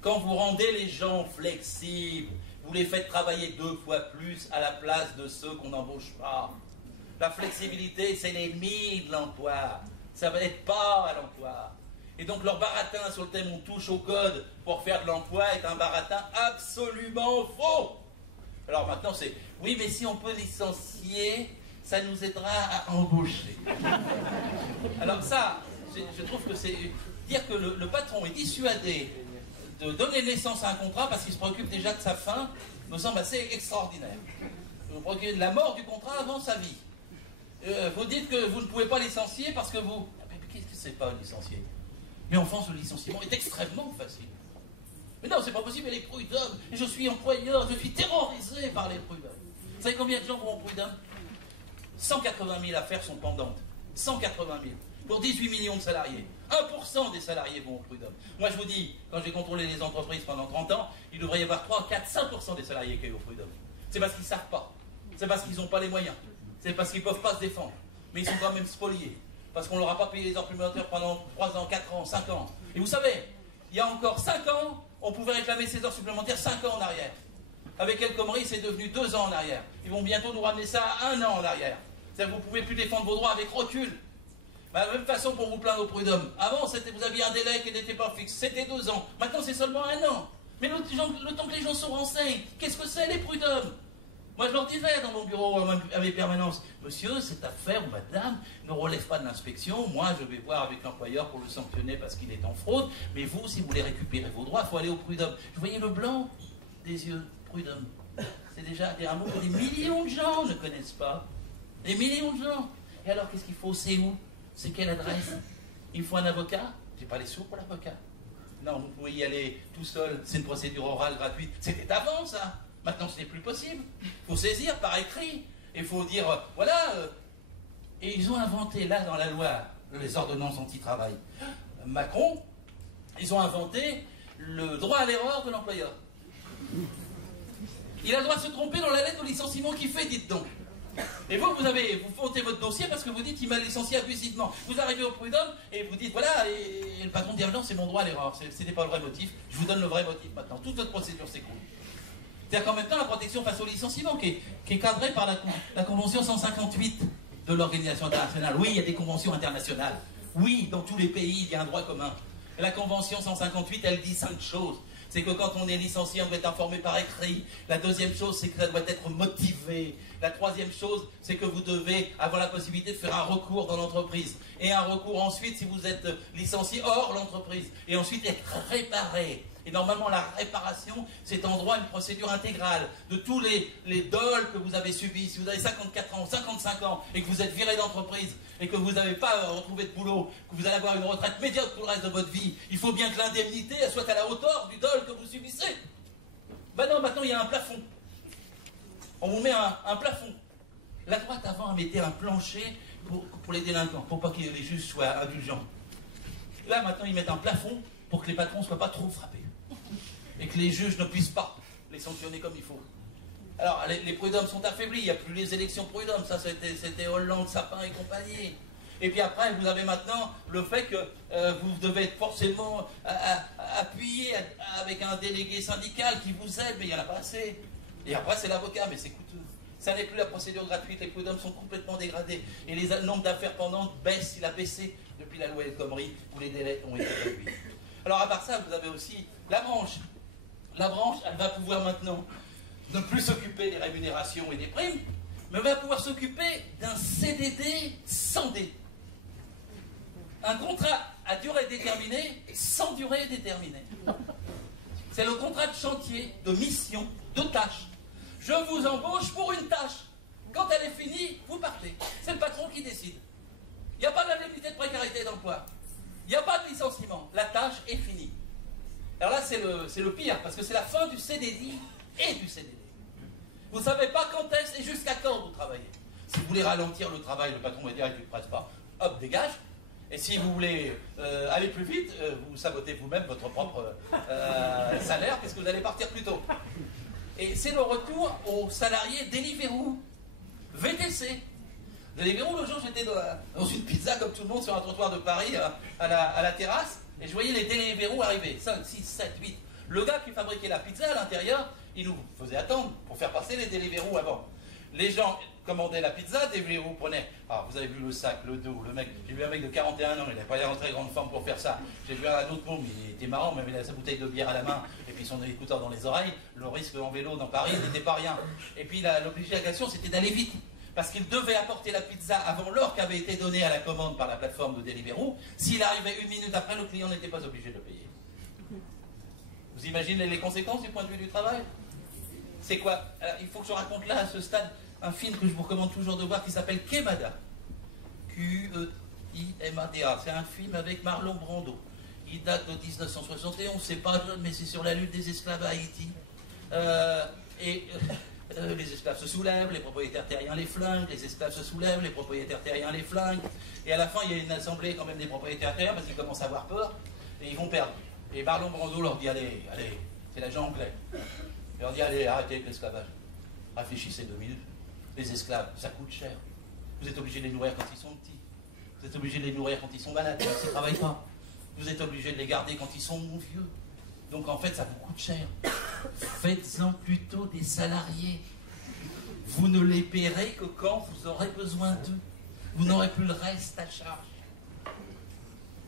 Quand vous rendez les gens flexibles, vous les faites travailler 2 fois plus à la place de ceux qu'on n'embauche pas. La flexibilité, c'est l'ennemi de l'emploi. Ça va être pas à l'emploi. Et donc leur baratin sur le thème on touche au code pour faire de l'emploi est un baratin absolument faux. Alors maintenant c'est, oui mais si on peut licencier, ça nous aidera à embaucher. Alors ça, je trouve que c'est dire que le patron est dissuadé de donner naissance à un contrat parce qu'il se préoccupe déjà de sa fin, me semble assez extraordinaire. Vous préoccupez de la mort du contrat avant sa vie. Vous dites que vous ne pouvez pas licencier parce que vous... Mais qu'est-ce que c'est pas licencier? Mais en France, le licenciement est extrêmement facile. Mais non, c'est pas possible, les prud'hommes, je suis employeur, je suis terrorisé par les prud'hommes. Vous savez combien de gens vont au prud'homme? 180 000 affaires sont pendantes. 180 000. Pour 18 millions de salariés. 1% des salariés vont au prud'homme. Moi, je vous dis, quand j'ai contrôlé les entreprises pendant 30 ans, il devrait y avoir 3, 4, 5% des salariés qui aillent au prud'homme. C'est parce qu'ils ne savent pas. C'est parce qu'ils n'ont pas les moyens. C'est parce qu'ils ne peuvent pas se défendre. Mais ils sont quand même spoliés. Parce qu'on ne leur a pas payé les heures supplémentaires pendant 3 ans, 4 ans, 5 ans. Et vous savez, il y a encore 5 ans, on pouvait réclamer ces heures supplémentaires 5 ans en arrière. Avec El Khomri, c'est devenu 2 ans en arrière. Ils vont bientôt nous ramener ça à 1 an en arrière. C'est-à-dire que vous ne pouvez plus défendre vos droits avec recul. De la même façon pour vous plaindre au prud'homme. Avant, vous aviez un délai qui n'était pas fixe. C'était 2 ans. Maintenant, c'est seulement 1 an. Mais le temps que les gens se renseignent, qu'est-ce que c'est les prud'hommes? Moi, je leur disais dans mon bureau à mes permanences, monsieur, cette affaire ou madame ne relève pas de l'inspection. Moi, je vais voir avec l'employeur pour le sanctionner parce qu'il est en fraude. Mais vous, si vous voulez récupérer vos droits, il faut aller au prud'homme. Vous voyez le blanc des yeux, prud'homme. C'est déjà un mot que des millions de gens ne connaissent pas. Des millions de gens. Et alors, qu'est-ce qu'il faut? C'est où? C'est quelle adresse? Il faut un avocat? J'ai pas les sous pour l'avocat. Non, vous pouvez y aller tout seul. C'est une procédure orale gratuite. C'était avant, ça. Maintenant, ce n'est plus possible. Il faut saisir par écrit. Et il faut dire, voilà. Et ils ont inventé, là, dans la loi, les ordonnances anti-travail. Macron, ils ont inventé le droit à l'erreur de l'employeur. Il a le droit de se tromper dans la lettre de licenciement qu'il fait, dites donc. Et vous montez votre dossier parce que vous dites qu'il m'a licencié abusivement. Vous arrivez au prud'homme et vous dites, voilà, et le patron dit, non, c'est mon droit à l'erreur. C'était pas le vrai motif. Je vous donne le vrai motif maintenant. Toute votre procédure s'écroule. C'est-à-dire qu'en même temps, la protection face au licenciement qui est cadrée par la Convention 158 de l'Organisation internationale. Oui, il y a des conventions internationales. Oui, dans tous les pays, il y a un droit commun. Et la Convention 158, elle dit 5 choses. C'est que quand on est licencié, on doit être informé par écrit. La deuxième chose, c'est que ça doit être motivé. La troisième chose, c'est que vous devez avoir la possibilité de faire un recours dans l'entreprise. Et un recours ensuite, si vous êtes licencié hors l'entreprise. Et ensuite, être réparé. Et normalement, la réparation, c'est en droit une procédure intégrale de tous les dols que vous avez subis. Si vous avez 54 ans, 55 ans, et que vous êtes viré d'entreprise, et que vous n'avez pas retrouvé de boulot, que vous allez avoir une retraite médiocre pour le reste de votre vie, il faut bien que l'indemnité soit à la hauteur du dol que vous subissez. Ben non, maintenant, il y a un plafond. On vous met un plafond. La droite, avant, mettait un plancher pour les délinquants, pour pas que les juges soient indulgents. Là, maintenant, ils mettent un plafond pour que les patrons ne soient pas trop frappés. Et que les juges ne puissent pas les sanctionner comme il faut. Alors, les prud'hommes sont affaiblis, il n'y a plus les élections prud'hommes, ça c'était Hollande, Sapin et compagnie. Et puis après, vous avez maintenant le fait que vous devez être forcément appuyé avec un délégué syndical qui vous aide, mais il n'y en a pas assez. Et après, c'est l'avocat, mais c'est coûteux. Ça n'est plus la procédure gratuite, les prud'hommes sont complètement dégradés. Et le nombre d'affaires pendantes baisse, il a baissé depuis la loi El Khomri, où les délais ont été réduits. Alors à part ça, vous avez aussi la branche. La branche, elle va pouvoir maintenant ne plus s'occuper des rémunérations et des primes, mais elle va pouvoir s'occuper d'un CDD sans D. Un contrat à durée déterminée sans durée déterminée. C'est le contrat de chantier, de mission, de tâche. Je vous embauche pour une tâche. Quand elle est finie, vous partez. C'est le patron qui décide. Il n'y a pas d'indemnité de précarité d'emploi. Il n'y a pas de licenciement. La tâche est finie. Alors là, c'est le pire, parce que c'est la fin du CDI et du CDD. Vous ne savez pas quand est-ce et jusqu'à quand vous travaillez. Si vous voulez ralentir le travail, le patron va dire, tu ne te presses pas, hop, dégage. Et si vous voulez aller plus vite, vous sabotez vous-même votre propre salaire, parce que vous allez partir plus tôt. Et c'est le retour aux salariés Deliveroo, VTC. Deliveroo, l'autre jour, j'étais dans une pizza comme tout le monde sur un trottoir de Paris à la terrasse, et je voyais les Deliveroo arriver, 5, 6, 7, 8. Le gars qui fabriquait la pizza à l'intérieur, il nous faisait attendre pour faire passer les Deliveroo avant. Les gens commandaient la pizza, Deliveroo prenait. Ah, vous avez vu le sac, le dos, le mec. J'ai vu un mec de 41 ans, il n'avait pas l'air en très grande forme pour faire ça. J'ai vu un autre môme, il était marrant, mais il avait sa bouteille de bière à la main et puis son écouteur dans les oreilles. Le risque en vélo dans Paris n'était pas rien. Et puis l'obligation, c'était d'aller vite. Parce qu'il devait apporter la pizza avant l'heure qui avait été donnée à la commande par la plateforme de Deliveroo. S'il arrivait 1 minute après, le client n'était pas obligé de le payer. Vous imaginez les conséquences du point de vue du travail? C'est quoi? Alors, il faut que je raconte là, à ce stade, un film que je vous recommande toujours de voir qui s'appelle Quemada. Q-E-I-M-A-D-A. C'est un film avec Marlon Brando. Il date de 1971, c'est pas jeune, mais c'est sur la lutte des esclaves à Haïti. Les esclaves se soulèvent, les propriétaires terriens les flinguent, les esclaves se soulèvent, les propriétaires terriens les flinguent. Et à la fin, il y a une assemblée quand même des propriétaires terriens parce qu'ils commencent à avoir peur et ils vont perdre. Et Marlon Brando leur dit, allez, c'est l'agent anglais. Il leur dit, allez, arrêtez avec l'esclavage. Réfléchissez 2 minutes. Les esclaves, ça coûte cher. Vous êtes obligé de les nourrir quand ils sont petits. Vous êtes obligé de les nourrir quand ils sont malades, quand ils ne travaillent pas. Vous êtes obligé de les garder quand ils sont vieux. Donc en fait, ça vous coûte cher. Faites-en plutôt des salariés. Vous ne les paierez que quand vous aurez besoin d'eux. Vous n'aurez plus le reste à charge.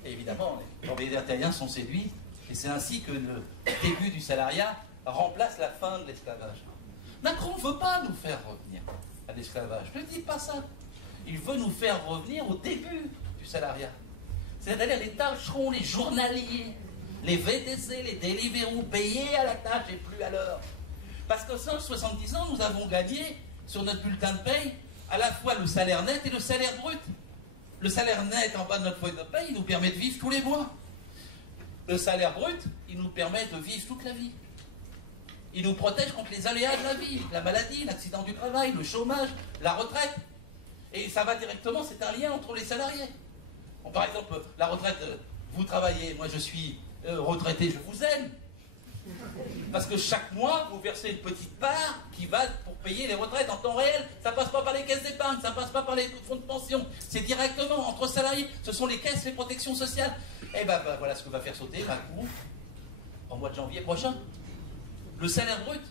Et évidemment, les propriétaires terriens sont séduits. Et c'est ainsi que le début du salariat remplace la fin de l'esclavage. Macron ne veut pas nous faire revenir à l'esclavage. Ne dis pas ça. Il veut nous faire revenir au début du salariat. C'est-à-dire les tâcherons, les journaliers, les VTC, les Deliveroo, payés à la tâche et plus à l'heure. Parce qu'au 170 ans, nous avons gagné sur notre bulletin de paye à la fois le salaire net et le salaire brut. Le salaire net en bas de notre feuille de paye, il nous permet de vivre tous les mois. Le salaire brut, il nous permet de vivre toute la vie. Il nous protège contre les aléas de la vie, la maladie, l'accident du travail, le chômage, la retraite. Et ça va directement, c'est un lien entre les salariés. Bon, par exemple, la retraite, vous travaillez, moi je suis retraité, je vous aime. Parce que chaque mois, vous versez une petite part qui va pour payer les retraites en temps réel. Ça passe pas par les caisses d'épargne, ça passe pas par les fonds de pension. C'est directement entre salariés. Ce sont les caisses, les protections sociales. Et ben voilà ce que va faire sauter Macron en mois de janvier prochain. Le salaire brut.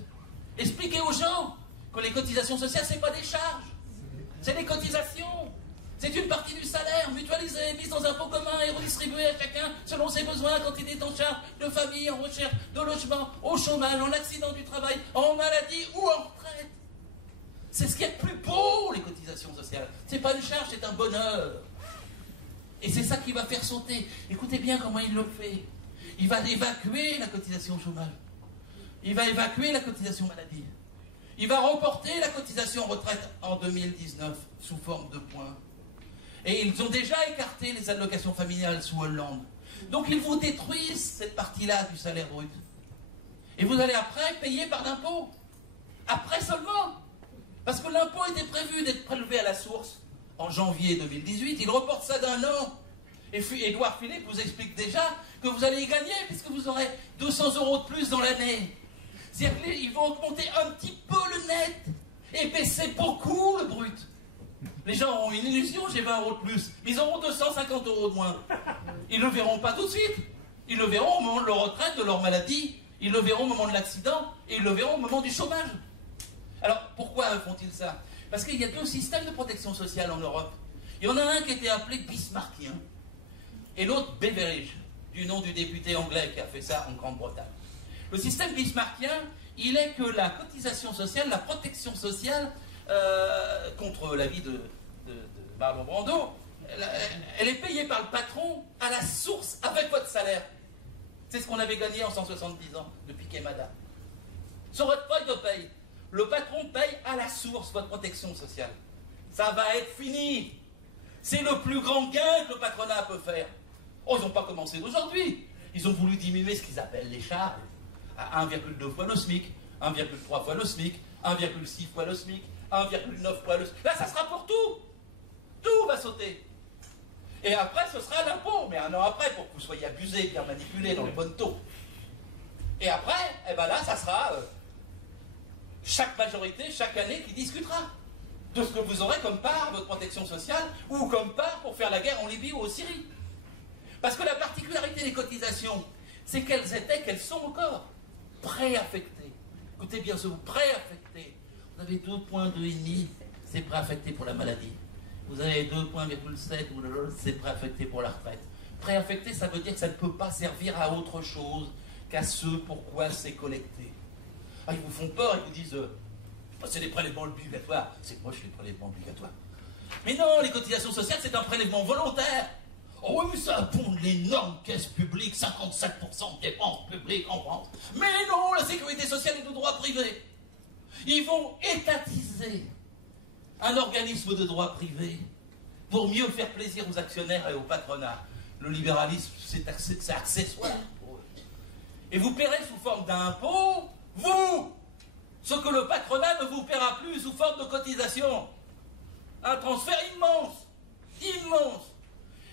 Expliquez aux gens que les cotisations sociales, c'est pas des charges. C'est des cotisations. C'est une partie du salaire, mutualisée, mise dans un pot commun et redistribuée à chacun selon ses besoins quand il est en charge de famille, en recherche de logement, au chômage, en accident du travail, en maladie ou en retraite. C'est ce qui est le plus beau, les cotisations sociales. C'est pas une charge, c'est un bonheur. Et c'est ça qui va faire sauter. Écoutez bien comment il le fait. Il va évacuer la cotisation chômage. Il va évacuer la cotisation maladie. Il va reporter la cotisation retraite en 2019 sous forme de points. Et ils ont déjà écarté les allocations familiales sous Hollande. Donc ils vous détruisent cette partie-là du salaire brut. Et vous allez après payer par l'impôt. Après seulement. Parce que l'impôt était prévu d'être prélevé à la source en janvier 2018. Il reporte ça d'1 an. Et Édouard Philippe vous explique déjà que vous allez y gagner puisque vous aurez 200 € de plus dans l'année. C'est-à-dire qu'ils vont augmenter un petit peu le net et baisser beaucoup le brut. Les gens ont une illusion, j'ai 20 € de plus. Ils auront 250 € de moins. Ils ne le verront pas tout de suite. Ils le verront au moment de leur retraite, de leur maladie. Ils le verront au moment de l'accident. Et ils le verront au moment du chômage. Alors, pourquoi font-ils ça? Parce qu'il y a 2 systèmes de protection sociale en Europe. Il y en a un qui était appelé bismarckien. Et l'autre Beveridge, du nom du député anglais qui a fait ça en Grande-Bretagne. Le système bismarckien, il est que la cotisation sociale, la protection sociale, contre l'avis de Marlon Brando, elle est payée par le patron à la source avec votre salaire. C'est ce qu'on avait gagné en 170 ans depuis Quemada. Sur votre feuille de paye, le patron paye à la source votre protection sociale. Ça va être fini. C'est le plus grand gain que le patronat peut faire. Oh, ils n'ont pas commencé d'aujourd'hui. Ils ont voulu diminuer ce qu'ils appellent les charges à 1,2 fois le SMIC, 1,3 fois le SMIC, 1,6 fois le SMIC, 1,9 fois le SMIC. Là, ça sera pour tout. Tout va sauter. Et après, ce sera l'impôt, mais 1 an après, pour que vous soyez abusé, bien manipulé dans les bonnes taux. Et après, eh ben là, ça sera chaque majorité, chaque année, qui discutera. de ce que vous aurez comme part, votre protection sociale, ou comme part pour faire la guerre en Libye ou en Syrie. Parce que la particularité des cotisations, c'est qu'elles sont encore préaffectées. Écoutez bien ce mot, préaffectées. Vous avez 2 points, 2,5, c'est préaffecté pour la maladie. Vous avez 2,7, c'est préaffecté pour la retraite. Préaffecté, ça veut dire que ça ne peut pas servir à autre chose qu'à ce pourquoi c'est collecté. Ah, ils vous font peur, ils vous disent c'est des prélèvements obligatoires. C'est moche les prélèvements obligatoires. Mais non, les cotisations sociales, c'est un prélèvement volontaire. Oh oui, mais ça abonde l'énorme caisse publique, 57% de dépenses publiques en France. Mais non, la sécurité sociale est de droit privé. Ils vont étatiser un organisme de droit privé pour mieux faire plaisir aux actionnaires et au patronat. Le libéralisme, c'est accessoire pour eux. Et vous paierez sous forme d'impôt, vous, ce que le patronat ne vous paiera plus sous forme de cotisation. Un transfert immense, immense.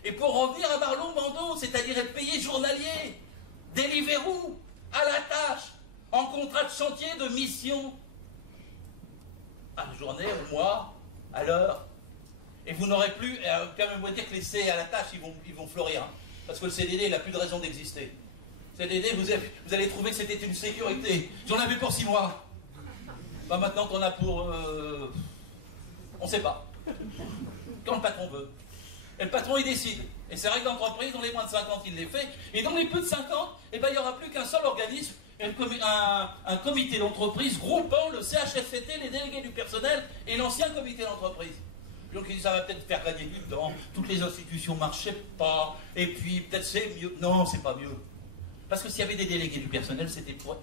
Et pour revenir à Marlon Brando, c'est-à-dire être payé journalier, Deliveroo, à la tâche, en contrat de chantier, de mission, à la journée, au mois, à l'heure. Et vous n'aurez plus, quand même, vous dire que les C à la tâche, ils vont fleurir. Hein, parce que le CDD, il n'a plus de raison d'exister. CDD, vous allez trouver que c'était une sécurité. J'en avais pour 6 mois. Bah, maintenant qu'on a pour... on ne sait pas. Quand le patron veut. Et le patron, il décide. Et c'est vrai que l'entreprise, dans les moins de 50, il les fait. Et dans les plus de 50, eh ben, il n'y aura plus qu'un seul organisme, un comité d'entreprise groupant le CHSCT, les délégués du personnel et l'ancien comité d'entreprise. Donc il dit, ça va peut-être faire gagner du temps, toutes les institutions ne marchaient pas, et puis peut-être c'est mieux. Non, c'est pas mieux. Parce que s'il y avait des délégués du personnel, c'était pour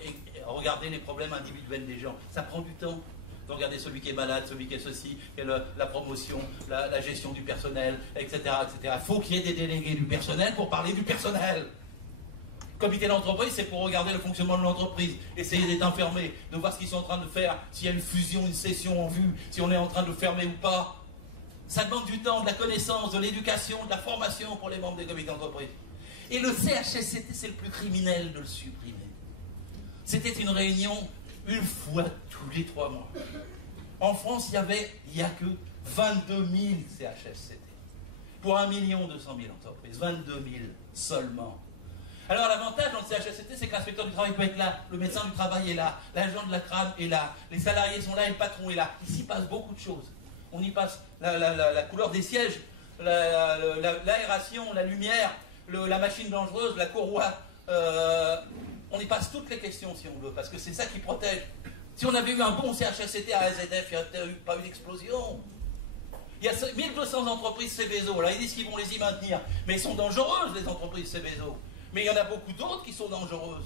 regarder les problèmes individuels des gens. Ça prend du temps. De regarder celui qui est malade, celui qui est ceci, qui est la promotion, la gestion du personnel, etc. etc. Il faut qu'il y ait des délégués du personnel pour parler du personnel. Comité d'entreprise, c'est pour regarder le fonctionnement de l'entreprise, essayer d'être informé, de voir ce qu'ils sont en train de faire, s'il y a une fusion, une session en vue, si on est en train de fermer ou pas. Ça demande du temps, de la connaissance, de l'éducation, de la formation pour les membres des comités d'entreprise. Et le CHSCT, c'est le plus criminel de le supprimer. C'était une réunion une fois tous les 3 mois. En France, il n'y a que 22 000 CHSCT. Pour 1 200 000 entreprises. 22 000 seulement. Alors l'avantage dans le CHSCT, c'est que l'inspecteur du travail peut être là, le médecin du travail est là, l'agent de la CRAM est là, les salariés sont là et le patron est là. Ici passe beaucoup de choses. On y passe la couleur des sièges, l'aération, la lumière, la machine dangereuse, la courroie. On y passe toutes les questions si on veut, parce que c'est ça qui protège. Si on avait eu un bon CHSCT à AZF, il n'y aurait pas eu d'explosion. Il y a 1200 entreprises Céveso, là ils disent qu'ils vont les y maintenir, mais elles sont dangereuses les entreprises Céveso. Mais il y en a beaucoup d'autres qui sont dangereuses.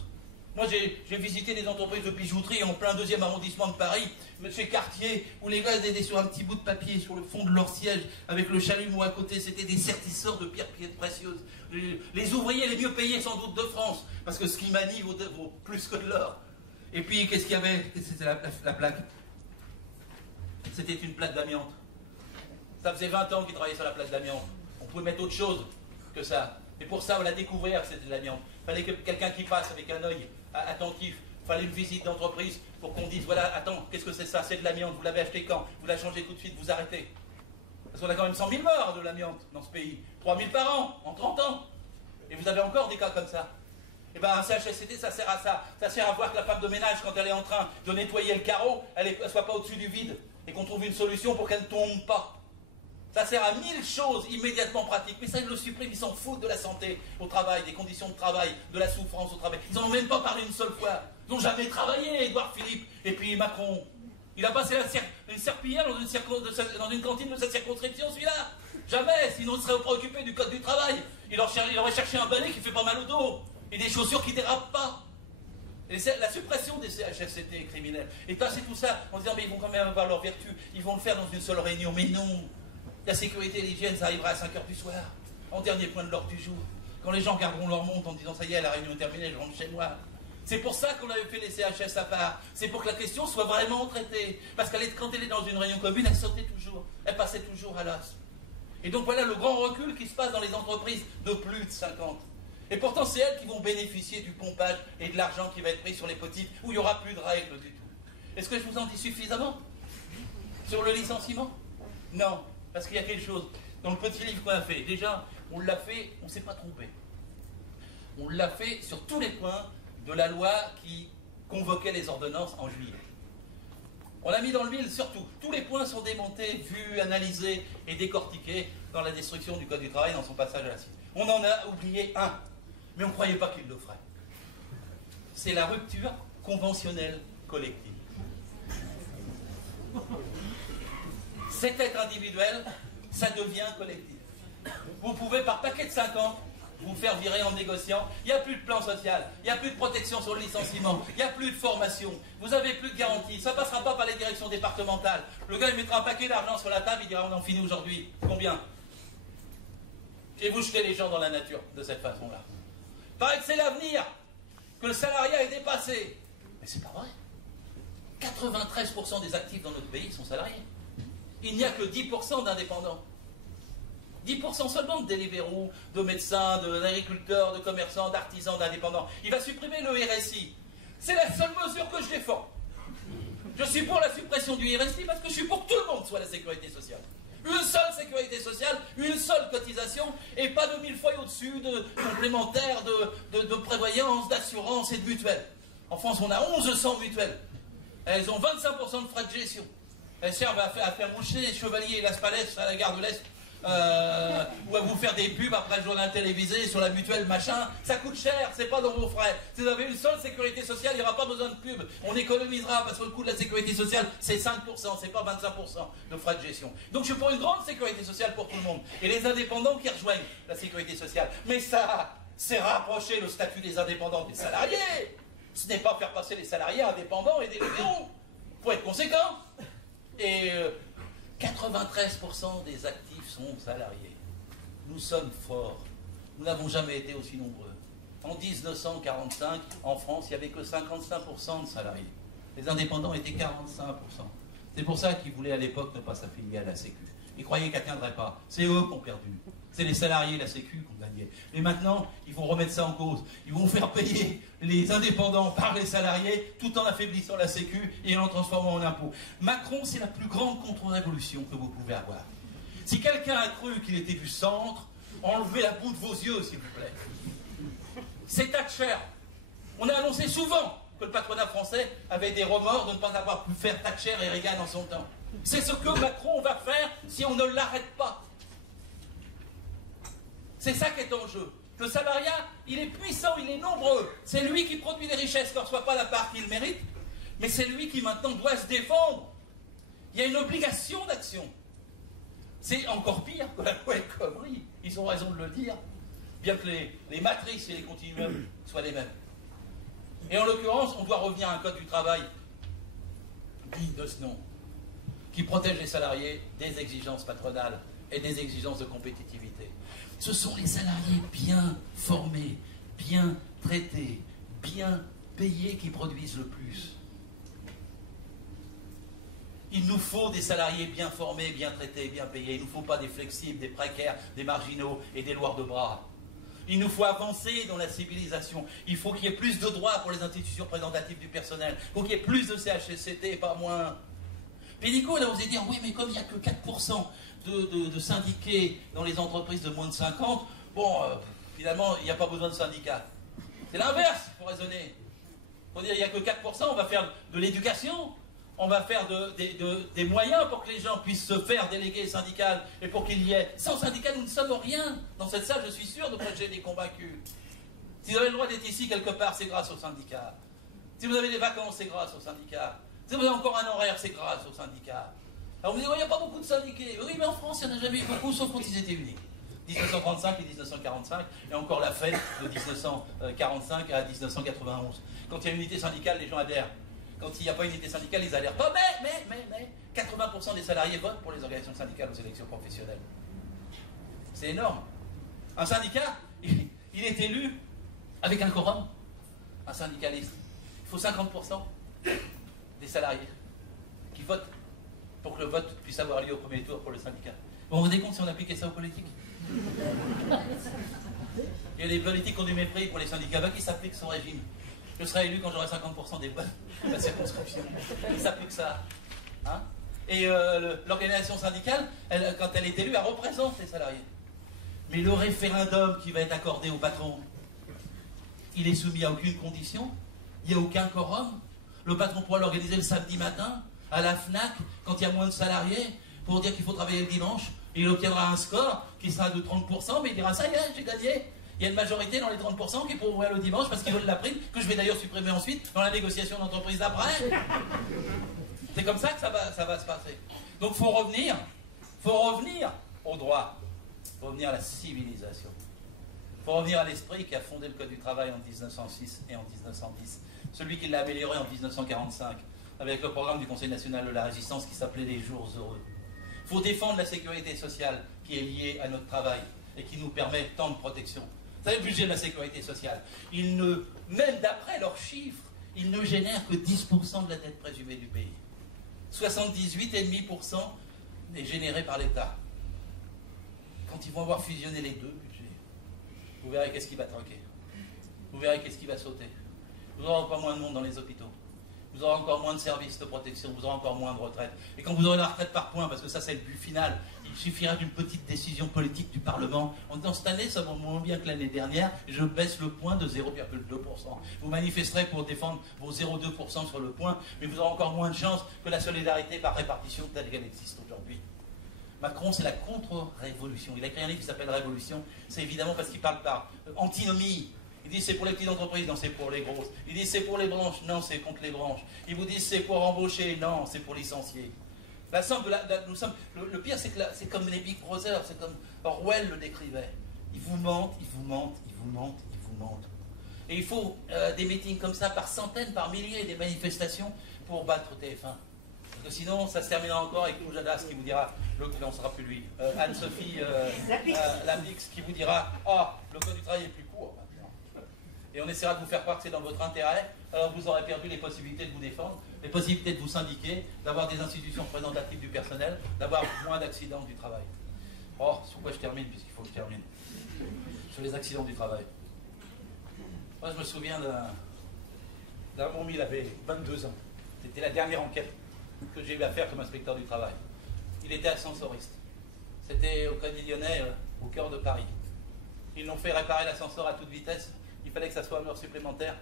Moi j'ai visité des entreprises de bijouterie en plein 2e arrondissement de Paris, chez Cartier, où les gars étaient sur un petit bout de papier sur le fond de leur siège, avec le chalumeau à côté, c'était des sertisseurs de pierres précieuses. Les ouvriers les mieux payés sans doute de France, parce que ce qui manie vaut plus que de l'or. Et puis qu'est-ce qu'il y avait? C'était la plaque. C'était une plaque d'amiante. Ça faisait 20 ans qu'ils travaillaient sur la plaque d'amiante. On pouvait mettre autre chose que ça. Et pour ça, on l'a découvert que c'était de l'amiante. Il fallait que quelqu'un qui passe avec un œil attentif. Il fallait une visite d'entreprise pour qu'on dise, voilà, attends, qu'est-ce que c'est ça? C'est de l'amiante. Vous l'avez acheté quand? Vous la changez tout de suite, vous arrêtez. Parce qu'on a quand même 100 000 morts de l'amiante dans ce pays. 3 000 par an, en 30 ans. Et vous avez encore des cas comme ça. Et bien un CHSCT, ça sert à ça. Ça sert à voir que la femme de ménage, quand elle est en train de nettoyer le carreau, elle ne soit pas au-dessus du vide. Et qu'on trouve une solution pour qu'elle ne tombe pas. Ça sert à 1000 choses immédiatement pratiques. Mais ça, ils le suppriment, ils s'en foutent de la santé au travail, des conditions de travail, de la souffrance au travail. Ils n'en ont même pas parlé une seule fois. Ils n'ont jamais travaillé, Édouard Philippe et puis Macron. Il a passé une serpillière dans une cantine de sa circonscription, celui-là. Jamais, sinon il serait préoccupé du code du travail. Il aurait cherché un balai qui fait pas mal au dos. Et des chaussures qui dérapent pas. Et la suppression des CHSCT est criminelle. Et passer tout ça en disant, mais ils vont quand même avoir leur vertu. Ils vont le faire dans une seule réunion. Mais non. La sécurité et l'hygiène, ça arrivera à 5 h du soir, en dernier point de l'ordre du jour. Quand les gens garderont leur montre en disant, ça y est, la réunion est terminée, je rentre chez moi. C'est pour ça qu'on avait fait les CHS à part. C'est pour que la question soit vraiment traitée. Parce que quand elle est dans une réunion commune, elle sautait toujours. Elle passait toujours à l'as. Et donc voilà le grand recul qui se passe dans les entreprises de plus de 50. Et pourtant, c'est elles qui vont bénéficier du pompage et de l'argent qui va être pris sur les petites, où il n'y aura plus de règles du tout. Est-ce que je vous en dis suffisamment sur le licenciement ? Non, parce qu'il y a quelque chose. Dans le petit livre qu'on a fait, déjà, on l'a fait, on ne s'est pas trompé. On l'a fait sur tous les points de la loi qui convoquait les ordonnances en juillet. On l'a mis dans le mille surtout. Tous les points sont démontés, vus, analysés et décortiqués dans la destruction du Code du travail, dans son passage à la suite. On en a oublié un, mais on ne croyait pas qu'il le ferait. C'est la rupture conventionnelle collective. Cet être individuel, ça devient collectif. Vous pouvez, par paquet de 50, vous faire virer en négociant. Il n'y a plus de plan social, il n'y a plus de protection sur le licenciement, il n'y a plus de formation, vous n'avez plus de garantie, ça ne passera pas par les directions départementales. Le gars, il mettra un paquet d'argent sur la table, il dira on en finit aujourd'hui. Combien? Et vous jetez les gens dans la nature de cette façon-là. Paraît que c'est l'avenir, que le salariat est dépassé. Mais c'est pas vrai. 93% des actifs dans notre pays sont salariés. Il n'y a que 10% d'indépendants. 10% seulement de délibéraux, de médecins, d'agriculteurs, de commerçants, d'artisans, d'indépendants. Il va supprimer le RSI. C'est la seule mesure que je défends. Je suis pour la suppression du RSI parce que je suis pour que tout le monde soit la sécurité sociale. Une seule sécurité sociale, une seule cotisation, et pas de 1000 fois au-dessus de complémentaires, de prévoyance, d'assurance et de mutuelles. En France, on a 1100 mutuelles. Elles ont 25% de frais de gestion. Elles servent à faire moucher les chevaliers et Las Palais à la gare de l'Est, ou à vous faire des pubs après le journal télévisé sur la mutuelle machin. Ça coûte cher, c'est pas dans vos frais. Si vous avez une seule sécurité sociale, il n'y aura pas besoin de pub. On économisera parce que le coût de la sécurité sociale, c'est 5%, c'est pas 25% de frais de gestion. Donc je suis pour une grande sécurité sociale pour tout le monde. Et les indépendants qui rejoignent la sécurité sociale. Mais ça, c'est rapprocher le statut des indépendants des salariés. Ce n'est pas faire passer les salariés indépendants et des libéraux. Il faut être conséquent. Et 93% des actifs sont salariés. Nous sommes forts. Nous n'avons jamais été aussi nombreux. En 1945, en France, il n'y avait que 55% de salariés. Les indépendants étaient 45%. C'est pour ça qu'ils voulaient à l'époque ne pas s'affilier à la Sécu. Ils croyaient qu'elle ne tiendrait pas. C'est eux qui ont perdu. C'est les salariés de la Sécu qui ont gagné. Et maintenant, ils vont remettre ça en cause. Ils vont faire payer les indépendants par les salariés tout en affaiblissant la Sécu et en transformant en impôt. Macron, c'est la plus grande contre-révolution que vous pouvez avoir. Si quelqu'un a cru qu'il était du centre, enlevez la boue de vos yeux, s'il vous plaît. C'est Thatcher. On a annoncé souvent que le patronat français avait des remords de ne pas avoir pu faire Thatcher et Reagan en son temps. C'est ce que Macron va faire si on ne l'arrête pas. C'est ça qui est en jeu. Le salariat, il est puissant, il est nombreux. C'est lui qui produit les richesses, ne reçoit pas la part qu'il mérite, mais c'est lui qui maintenant doit se défendre. Il y a une obligation d'action. C'est encore pire que la loi El Khomri. Ils ont raison de le dire, bien que les matrices et les continuums soient les mêmes. Et en l'occurrence, on doit revenir à un code du travail digne de ce nom, qui protège les salariés des exigences patronales et des exigences de compétitivité. Ce sont les salariés bien formés, bien traités, bien payés qui produisent le plus. Il nous faut des salariés bien formés, bien traités, bien payés. Il ne nous faut pas des flexibles, des précaires, des marginaux et des loueurs de bras. Il nous faut avancer dans la civilisation. Il faut qu'il y ait plus de droits pour les institutions représentatives du personnel. Il faut qu'il y ait plus de CHSCT, pas moins. Pénicaud, là, vous allez dire, oui, mais comme il n'y a que 4% de syndiqués dans les entreprises de moins de 50, bon, finalement, il n'y a pas besoin de syndicats. C'est l'inverse, il faut raisonner. Il faut dire, il n'y a que 4%, on va faire de l'éducation, on va faire des moyens pour que les gens puissent se faire déléguer syndical et pour qu'il y ait... Sans syndicat, nous ne sommes rien. Dans cette salle, je suis sûr de prêcher les convaincus. Si vous avez le droit d'être ici quelque part, c'est grâce aux syndicats. Si vous avez des vacances, c'est grâce aux syndicats. Si vous avez encore un horaire, c'est grâce aux syndicats. Alors vous dites, il n'y a pas beaucoup de syndiqués. Oui, mais en France, il n'y en a jamais eu beaucoup, sauf quand ils étaient unis. 1935 et 1945, et encore la fête de 1945 à 1991. Quand il y a unité syndicale, les gens adhèrent. Quand il n'y a pas unité syndicale, ils adhèrent pas. Mais 80% des salariés votent pour les organisations syndicales aux élections professionnelles. C'est énorme. Un syndicat, il est élu avec un quorum. Un syndicaliste. Il faut 50% des salariés qui votent pour que le vote puisse avoir lieu au premier tour pour le syndicat. Vous vous rendez compte si on appliquait ça aux politiques? Il y a des politiques qui ont du mépris pour les syndicats, qui s'appliquent son régime. Je serai élu quand j'aurai 50% des votes de la circonscription. Ils s'appliquent ça. Hein? Et l'organisation syndicale, quand elle est élue, elle représente les salariés. Mais le référendum qui va être accordé au patron, il est soumis à aucune condition, il n'y a aucun quorum. Le patron pourra l'organiser le samedi matin, à la FNAC, quand il y a moins de salariés, pour dire qu'il faut travailler le dimanche. Il obtiendra un score qui sera de 30%, mais il dira ça y est, j'ai gagné. Il y a une majorité dans les 30% qui pourront ouvrir le dimanche parce qu'ils veulent la prime, que je vais d'ailleurs supprimer ensuite dans la négociation d'entreprise d'après. C'est comme ça que ça va se passer. Donc il faut revenir au droit, il faut revenir à la civilisation. Il faut revenir à l'esprit qui a fondé le Code du travail en 1906 et en 1910. Celui qui l'a amélioré en 1945, avec le programme du Conseil national de la résistance qui s'appelait les jours heureux. Il faut défendre la sécurité sociale qui est liée à notre travail et qui nous permet tant de protection. Vous savez, le budget de la sécurité sociale, même d'après leurs chiffres, il ne génère que 10% de la dette présumée du pays. 78,5% est généré par l'État. Quand ils vont avoir fusionné les deux budgets, vous verrez qu'est-ce qui va troquer. Vous verrez qu'est-ce qui va sauter. Vous aurez encore moins de monde dans les hôpitaux. Vous aurez encore moins de services de protection. Vous aurez encore moins de retraite. Et quand vous aurez la retraite par points, parce que ça c'est le but final, il suffira d'une petite décision politique du Parlement. En disant cette année, ça va moins bien que l'année dernière, je baisse le point de 0,2%. Vous manifesterez pour défendre vos 0,2% sur le point, mais vous aurez encore moins de chances que la solidarité par répartition telle qu'elle existe aujourd'hui. Macron, c'est la contre-révolution. Il a écrit un livre qui s'appelle Révolution. C'est évidemment parce qu'il parle par antinomie. Ils disent c'est pour les petites entreprises, non c'est pour les grosses. Ils disent c'est pour les branches, non c'est contre les branches. Ils vous disent c'est pour embaucher, non c'est pour licencier. Le pire c'est que c'est comme les Big Brothers, c'est comme Orwell le décrivait. Ils vous mentent, ils vous mentent, ils vous mentent, ils vous mentent. Et il faut des meetings comme ça par centaines, par milliers, des manifestations pour battre TF1. Parce que sinon ça se terminera encore avec Lou Jadas qui vous dira, non ce ne sera plus lui, Anne-Sophie Lapix qui vous dira, ah le code du travail est plus court. Et on essaiera de vous faire croire que c'est dans votre intérêt, alors vous aurez perdu les possibilités de vous défendre, les possibilités de vous syndiquer, d'avoir des institutions représentatives du personnel, d'avoir moins d'accidents du travail. Oh, sur quoi je termine, puisqu'il faut que je termine. Sur les accidents du travail. Moi, je me souviens d'un mon il avait 22 ans. C'était la dernière enquête que j'ai eu à faire comme inspecteur du travail. Il était ascensoriste. C'était au Crédit Lyonnais, au cœur de Paris. Ils l'ont fait réparer l'ascenseur à toute vitesse. Il fallait que ça soit à heure supplémentaire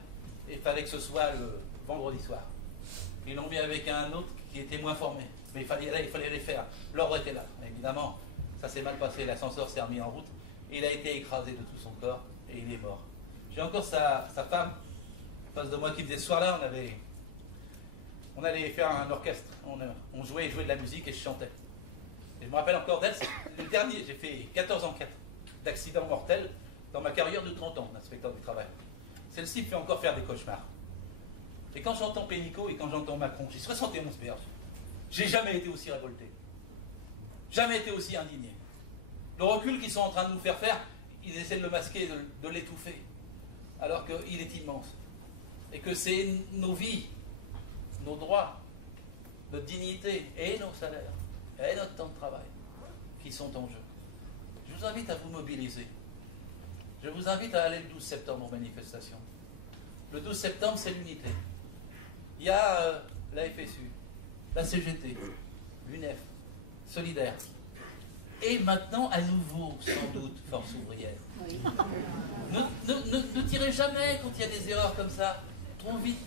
et il fallait que ce soit le vendredi soir. Ils l'ont mis avec un autre qui était moins formé. Mais il fallait les faire. L'ordre était là. Évidemment, ça s'est mal passé. L'ascenseur s'est remis en route. Et il a été écrasé de tout son corps et il est mort. J'ai encore sa femme en face de moi qui me disait ce soir-là, on allait faire un orchestre. On jouait de la musique et je chantais. Et je me rappelle encore d'elle, le dernier, j'ai fait 14 enquêtes d'accidents mortels dans ma carrière de 30 ans d'inspecteur du travail. Celle-ci me fait encore faire des cauchemars. Et quand j'entends Pénicaud et quand j'entends Macron, j'ai 71 berges, j'ai jamais été aussi révolté. Jamais été aussi indigné. Le recul qu'ils sont en train de nous faire, ils essaient de le masquer, de l'étouffer. Alors qu'il est immense. Et que c'est nos vies, nos droits, notre dignité et nos salaires, et notre temps de travail qui sont en jeu. Je vous invite à vous mobiliser. Je vous invite à aller le 12 septembre aux manifestations. Le 12 septembre, c'est l'unité. Il y a la FSU, la CGT, l'UNEF, Solidaire. Et maintenant, à nouveau, sans doute, Force ouvrière. Oui. Ne tirez jamais quand il y a des erreurs comme ça, trop vite.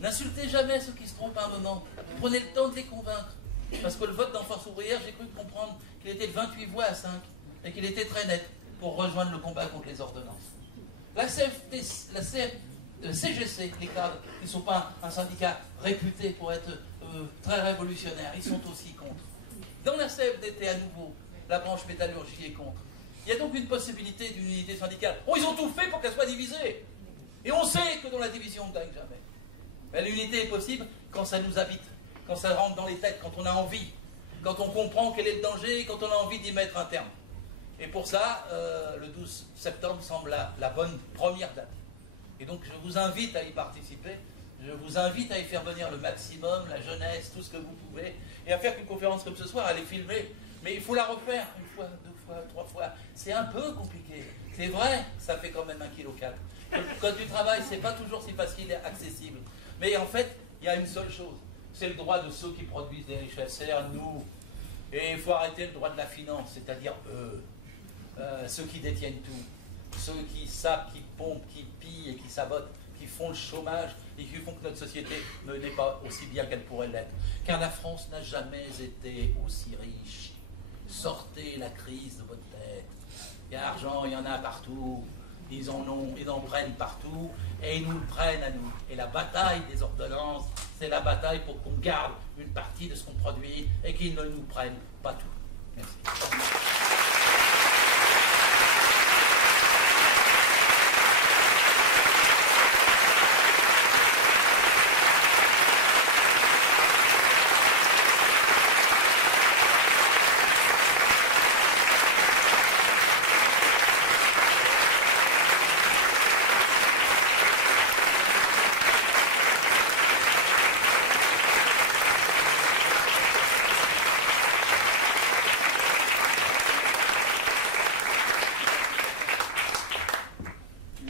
N'insultez jamais ceux qui se trompent un moment. Prenez le temps de les convaincre. Parce que le vote dans Force ouvrière, j'ai cru comprendre qu'il était de 28 voix à 5 et qu'il était très net pour rejoindre le combat contre les ordonnances. La CGC, les cadres, qui ne sont pas un syndicat réputé pour être très révolutionnaire, ils sont aussi contre. Dans la CFDT, à nouveau, la branche métallurgie est contre. Il y a donc une possibilité d'une unité syndicale. Oh, ils ont tout fait pour qu'elle soit divisée. Et on sait que dans la division, on ne gagne jamais. Mais l'unité est possible quand ça nous habite, quand ça rentre dans les têtes, quand on a envie, quand on comprend quel est le danger, quand on a envie d'y mettre un terme. Et pour ça, le 12 septembre semble la bonne première date. Et donc je vous invite à y participer, je vous invite à y faire venir le maximum, la jeunesse, tout ce que vous pouvez, et à faire une conférence comme ce soir, à les filmer. Mais il faut la refaire une fois, deux fois, trois fois. C'est un peu compliqué. C'est vrai, ça fait quand même 1,4 kg. Le code du travail, c'est pas toujours si facile et accessible. Mais en fait, il y a une seule chose. c'est le droit de ceux qui produisent des richesses, c'est-à-dire nous. Et il faut arrêter le droit de la finance, c'est-à-dire eux, ceux qui détiennent tout, ceux qui sapent, qui pompent, qui pillent et qui sabotent, qui font le chômage et qui font que notre société n'est pas aussi bien qu'elle pourrait l'être. Car la France n'a jamais été aussi riche. Sortez la crise de votre tête. Il y a l'argent, il y en a partout. Ils en prennent partout et ils nous le prennent à nous. Et la bataille des ordonnances, c'est la bataille pour qu'on garde une partie de ce qu'on produit et qu'ils ne nous prennent pas tout. Merci.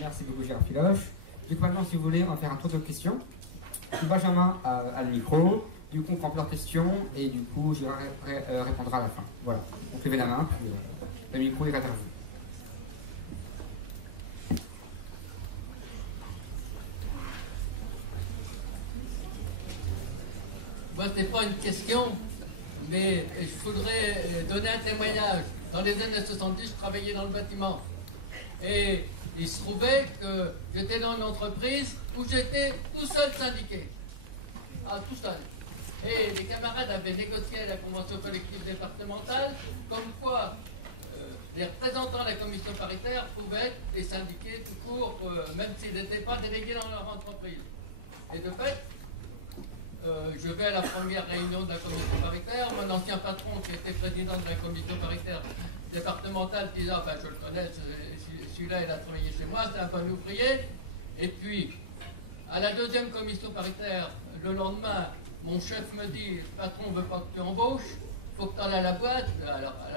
Merci beaucoup, Gérard Filoche. Du coup, maintenant, si vous voulez, on va faire un tour de questions. Benjamin a le micro. Du coup, on prend plusieurs questions et du coup, Gérard répondra à la fin. Voilà. Donc, levez la main, puis le micro ira vers vous. Moi, ce n'est pas une question, mais je voudrais donner un témoignage. Dans les années 70, je travaillais dans le bâtiment. Et il se trouvait que j'étais dans une entreprise où j'étais tout seul syndiqué. Ah, tout seul. Et les camarades avaient négocié la convention collective départementale, comme quoi les représentants de la commission paritaire pouvaient être des syndiqués tout court, même s'ils n'étaient pas délégués dans leur entreprise. Et de fait, je vais à la première réunion de la commission paritaire. Mon ancien patron, qui était président de la commission paritaire départementale, disait enfin, je le connais, celui-là, il a travaillé chez moi, c'est un bon ouvrier. Et puis, à la deuxième commission paritaire, le lendemain, mon chef me dit, le patron ne veut pas que tu embauches, il faut que tu ailles à la boîte. Alors, à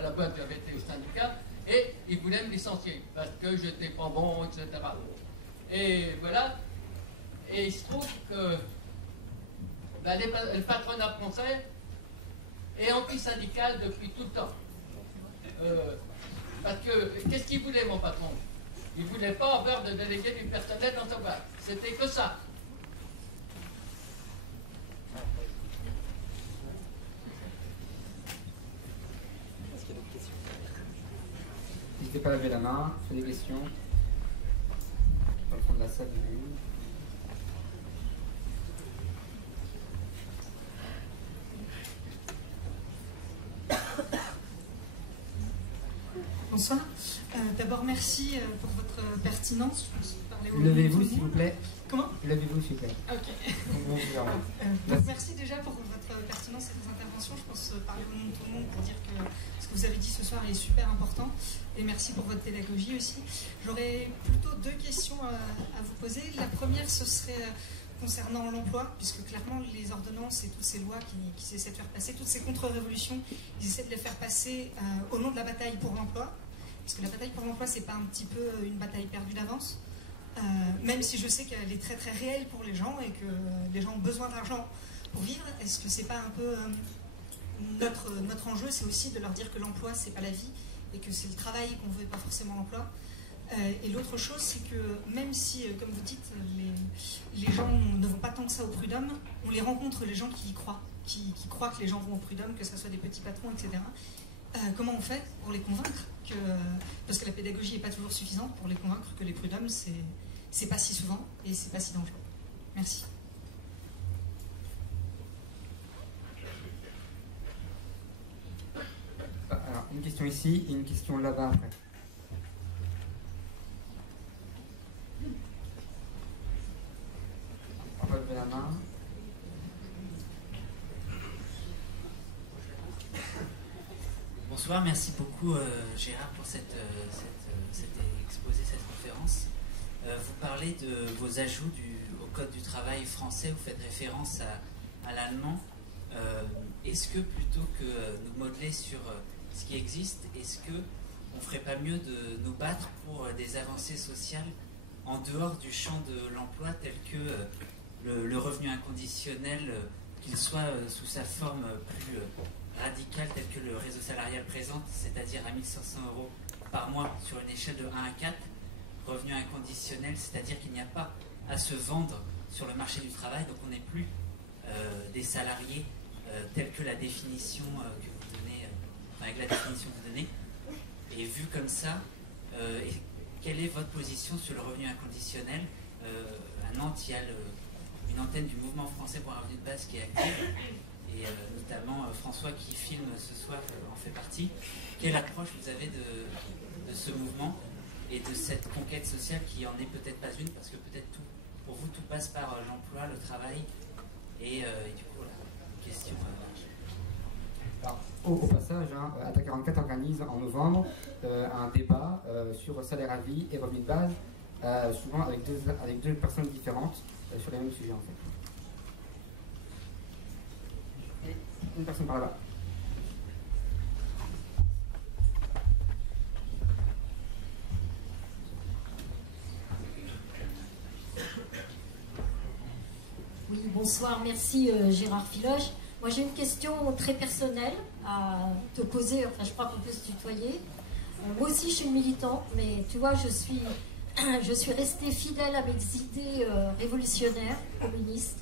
la boîte, j'avais été au syndicat, et il voulait me licencier, parce que j'étais pas bon, etc. Et voilà. Et il se trouve que le patronat français est anti-syndical depuis tout le temps. Parce que, qu'est-ce qu'il voulait, mon patron? Il ne voulait pas avoir de délégué du personnel dans sa boîte. C'était que ça. N'hésitez pas à lever la main, faites des questions. Dans le fond de la salle, Bonsoir. D'abord, merci pour votre pertinence. Levez-vous, s'il vous plaît. Comment? Levez-vous, s'il vous plaît. Ok. Merci déjà pour votre pertinence et vos interventions. Je pense parler au nom de tout le monde pour dire que ce que vous avez dit ce soir est super important. Et merci pour votre pédagogie aussi. J'aurais plutôt deux questions à vous poser. La première, ce serait concernant l'emploi, puisque clairement les ordonnances et toutes ces lois qui essaient de faire passer, toutes ces contre-révolutions, ils essaient de les faire passer au nom de la bataille pour l'emploi. Parce que la bataille pour l'emploi, c'est pas un petit peu une bataille perdue d'avance, même si je sais qu'elle est très très réelle pour les gens et que les gens ont besoin d'argent pour vivre. Est-ce que c'est pas un peu notre enjeu, c'est aussi de leur dire que l'emploi c'est pas la vie et que c'est le travail qu'on veut et pas forcément l'emploi. Et l'autre chose, c'est que même si, comme vous dites, les gens ne vont pas tant que ça au prud'homme, on les rencontre, les gens qui y croient, qui croient que les gens vont au prud'homme, que ce soit des petits patrons, etc. Comment on fait pour les convaincre que, parce que la pédagogie n'est pas toujours suffisante, pour les convaincre que les prud'hommes, c'est pas si souvent et c'est pas si dangereux. Merci. Alors, une question ici et une question là-bas après. On va lever la main. Bonsoir, merci beaucoup Gérard pour cet exposé, cette conférence. Vous parlez de vos ajouts au Code du travail français, vous faites référence à l'allemand. Est-ce que plutôt que nous modeler sur ce qui existe, est-ce qu'on ne ferait pas mieux de nous battre pour des avancées sociales en dehors du champ de l'emploi tel que le revenu inconditionnel qu'il soit sous sa forme plus radicale telle que le réseau salarial présente, c'est-à-dire à 1 500 € par mois sur une échelle de 1 à 4, revenu inconditionnel, c'est-à-dire qu'il n'y a pas à se vendre sur le marché du travail, donc on n'est plus des salariés tels que la définition que vous donnez, avec la définition que vous donnez. Et vu comme ça, quelle est votre position sur le revenu inconditionnel? À Nantes, il y a une antenne du Mouvement français pour un revenu de base qui est active, et notamment François qui filme ce soir en fait partie. Quelle approche vous avez de ce mouvement et de cette conquête sociale qui en est peut-être pas une, parce que peut-être pour vous tout passe par l'emploi, le travail, et du coup voilà, une question Alors, au passage, Attaque 44 organise en novembre un débat sur salaire à vie et revenu de base, souvent avec deux personnes différentes sur les mêmes sujets en fait. Et une personne par là-bas. Oui, bonsoir, merci Gérard Filoche. Moi j'ai une question très personnelle à te poser, enfin je crois qu'on peut se tutoyer. Moi aussi je suis militante, mais tu vois, je suis restée fidèle à mes idées révolutionnaires, communistes.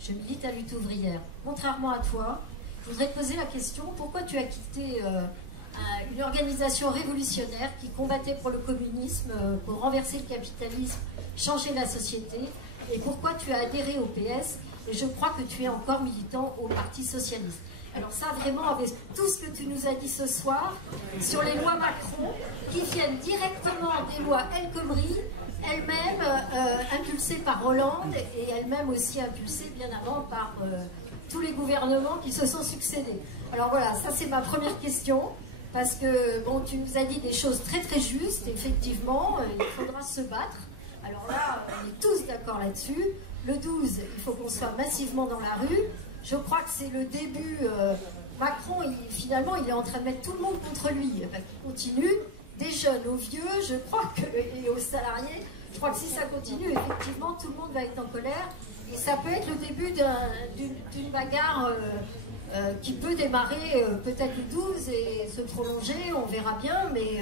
Je milite à Lutte ouvrière. Contrairement à toi, je voudrais te poser la question, pourquoi tu as quitté une organisation révolutionnaire qui combattait pour le communisme, pour renverser le capitalisme, changer la société, et pourquoi tu as adhéré au PS, et je crois que tu es encore militant au Parti Socialiste. Alors ça, vraiment, avec tout ce que tu nous as dit ce soir, sur les lois Macron, qui viennent directement des lois El Khomri, elles-mêmes impulsées par Hollande, et elles-mêmes aussi impulsées bien avant par tous les gouvernements qui se sont succédés. Alors voilà, ça c'est ma première question, parce que bon, tu nous as dit des choses très très justes, effectivement, il faudra se battre. Alors là, on est tous d'accord là-dessus. Le 12, il faut qu'on soit massivement dans la rue. Je crois que c'est le début. Macron, finalement, il est en train de mettre tout le monde contre lui. Enfin, il continue, des jeunes aux vieux, je crois que, et aux salariés. Je crois que si ça continue, effectivement, tout le monde va être en colère. Et ça peut être le début d'une bagarre qui peut démarrer peut-être le 12 et se prolonger, on verra bien. Mais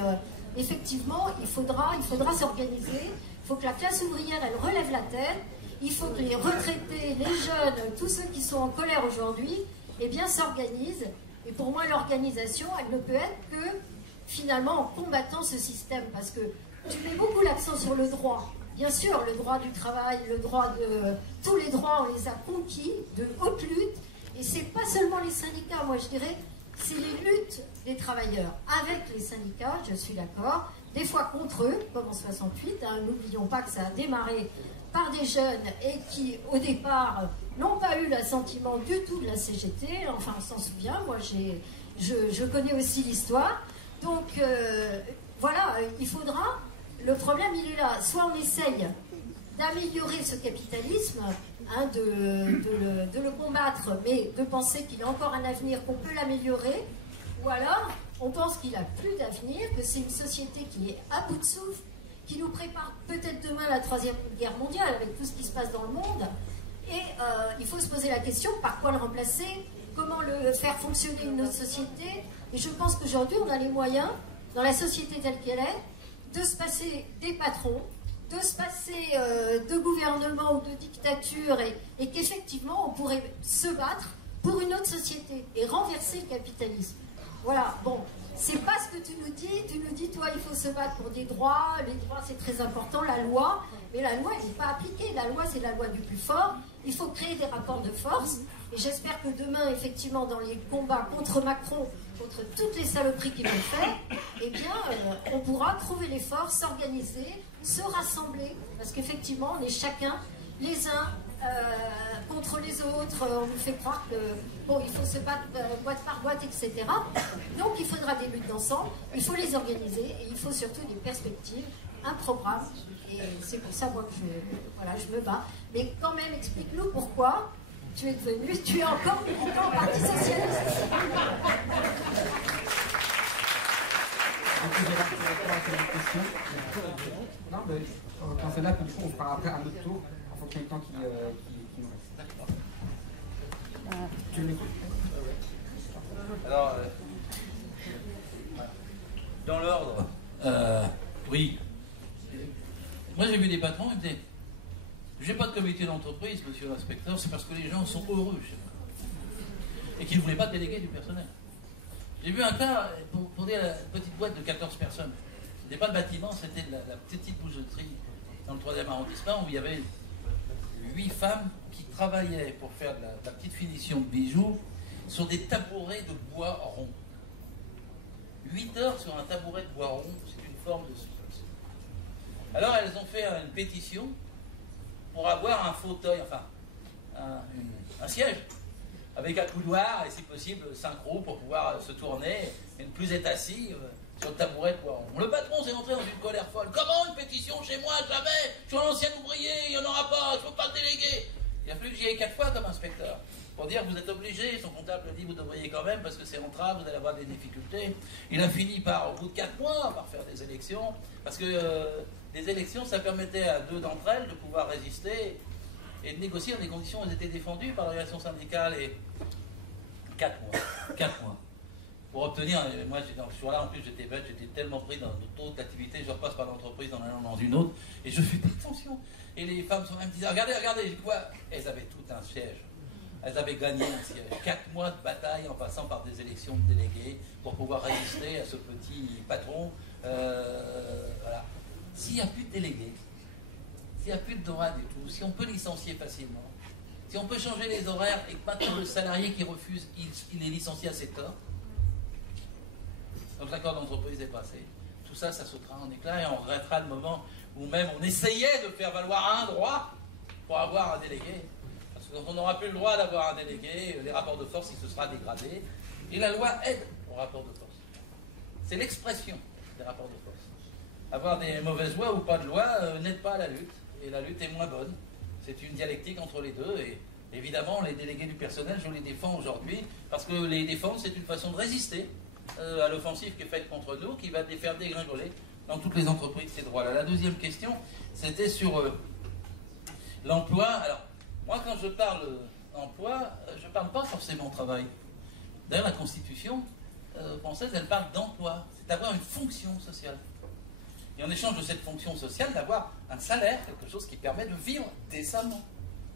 effectivement, il faudra s'organiser. Il faut que la classe ouvrière, elle relève la tête. Il faut que les retraités, les jeunes, tous ceux qui sont en colère aujourd'hui, eh bien, s'organisent. Et pour moi, l'organisation, elle ne peut être que, finalement, en combattant ce système. Parce que tu mets beaucoup l'accent sur le droit. Bien sûr, le droit du travail, le droit de... Tous les droits, on les a conquis de haute lutte. Et c'est pas seulement les syndicats, moi je dirais, c'est les luttes des travailleurs avec les syndicats, je suis d'accord, des fois contre eux, comme en 68, hein, n'oublions pas que ça a démarré par des jeunes et qui, au départ, n'ont pas eu l'assentiment du tout de la CGT, enfin on s'en souvient, moi je connais aussi l'histoire, donc voilà, il faudra, le problème il est là, soit on essaye d'améliorer ce capitalisme, hein, de le combattre, mais de penser qu'il a encore un avenir, qu'on peut l'améliorer, ou alors on pense qu'il n'a plus d'avenir, que c'est une société qui est à bout de souffle, qui nous prépare peut-être demain la 3e guerre mondiale avec tout ce qui se passe dans le monde. Et il faut se poser la question, par quoi le remplacer, comment le faire fonctionner une autre société. Et je pense qu'aujourd'hui, on a les moyens, dans la société telle qu'elle est, de se passer des patrons, de se passer de gouvernement ou de dictature, et qu'effectivement, on pourrait se battre pour une autre société et renverser le capitalisme. Voilà, bon, c'est pas ce que tu nous dis, toi, il faut se battre pour des droits, les droits c'est très important, la loi, mais la loi, elle n'est pas appliquée, la loi c'est la loi du plus fort, il faut créer des rapports de force, et j'espère que demain, effectivement, dans les combats contre Macron, contre toutes les saloperies qu'il veut faire, eh bien, on pourra trouver les forces, s'organiser, se rassembler, parce qu'effectivement, on est chacun, les uns contre les autres, on nous fait croire que bon, il faut se battre boîte par boîte, etc. Donc il faudra des luttes d'ensemble, il faut les organiser et il faut surtout des perspectives, un programme. Et c'est pour ça moi que je me bats. Mais quand même, explique-nous pourquoi tu es encore militant au Parti Socialiste. Non, mais quand c'est là, du coup, on fera après un autre tour en fonction du temps qui nous reste. Alors, dans l'ordre, oui. Moi, j'ai vu des patrons, ils me disaient, j'ai pas de comité d'entreprise, monsieur l'inspecteur, c'est parce que les gens sont heureux chez moi. Et qu'ils ne voulaient pas déléguer du personnel. J'ai vu un cas, pour dire la petite boîte de 14 personnes. C'était pas le bâtiment, c'était la petite boucherie dans le 3e arrondissement où il y avait 8 femmes qui travaillaient pour faire de la petite finition de bijoux sur des tabourets de bois rond. 8 heures sur un tabouret de bois rond, c'est une forme de souffrance. Alors elles ont fait une pétition pour avoir un fauteuil, enfin un siège, avec un couloir et si possible 5 roues pour pouvoir se tourner et ne plus être assis sur le tabouret de bois rond. Le patron s'est entré dans une colère folle. Comment une pétition chez moi? Jamais! Je suis un ancien ouvrier, il n'y en aura pas, je ne peux pas le déléguer. Il a fallu que j'y aille 4 fois comme inspecteur pour dire vous êtes obligé, son comptable dit vous devriez quand même parce que c'est entrave, vous allez avoir des difficultés. Il a fini par, au bout de 4 mois, par faire des élections, parce que des élections, ça permettait à 2 d'entre elles de pouvoir résister et de négocier dans des conditions où elles étaient défendues par l'organisation syndicale. Et 4 mois. 4 mois. Pour obtenir, moi dans ce jour-là, en plus j'étais bête, j'étais tellement pris dans d'autres activités, je repasse par l'entreprise en allant dans une autre, et je fais pas attention. Et les femmes sont même disaient, regardez, regardez, quoi? Elles avaient tout un siège. Elles avaient gagné un siège. 4 mois de bataille en passant par des élections de délégués pour pouvoir résister à ce petit patron. Voilà. S'il n'y a plus de délégués, s'il n'y a plus de droits du tout, si on peut licencier facilement, si on peut changer les horaires et que maintenant le salarié qui refuse, il est licencié à 7 heures, donc l'accord d'entreprise est passé, tout ça, ça sautera en éclats et on regrettera le moment où même on essayait de faire valoir un droit pour avoir un délégué. Parce que quand on n'aura plus le droit d'avoir un délégué, les rapports de force, il se sera dégradé. Et la loi aide aux rapports de force. C'est l'expression des rapports de force. Avoir des mauvaises lois ou pas de loi n'aide pas à la lutte. Et la lutte est moins bonne. C'est une dialectique entre les deux. Et évidemment, les délégués du personnel, je les défends aujourd'hui. Parce que les défendre, c'est une façon de résister à l'offensive qui est faite contre nous, qui va les faire dégringoler dans toutes les entreprises ces droits-là. La deuxième question, c'était sur l'emploi. Alors, moi, quand je parle emploi, je ne parle pas forcément travail. D'ailleurs, la Constitution française, elle parle d'emploi. C'est d'avoir une fonction sociale. Et en échange de cette fonction sociale, d'avoir un salaire, quelque chose qui permet de vivre décemment.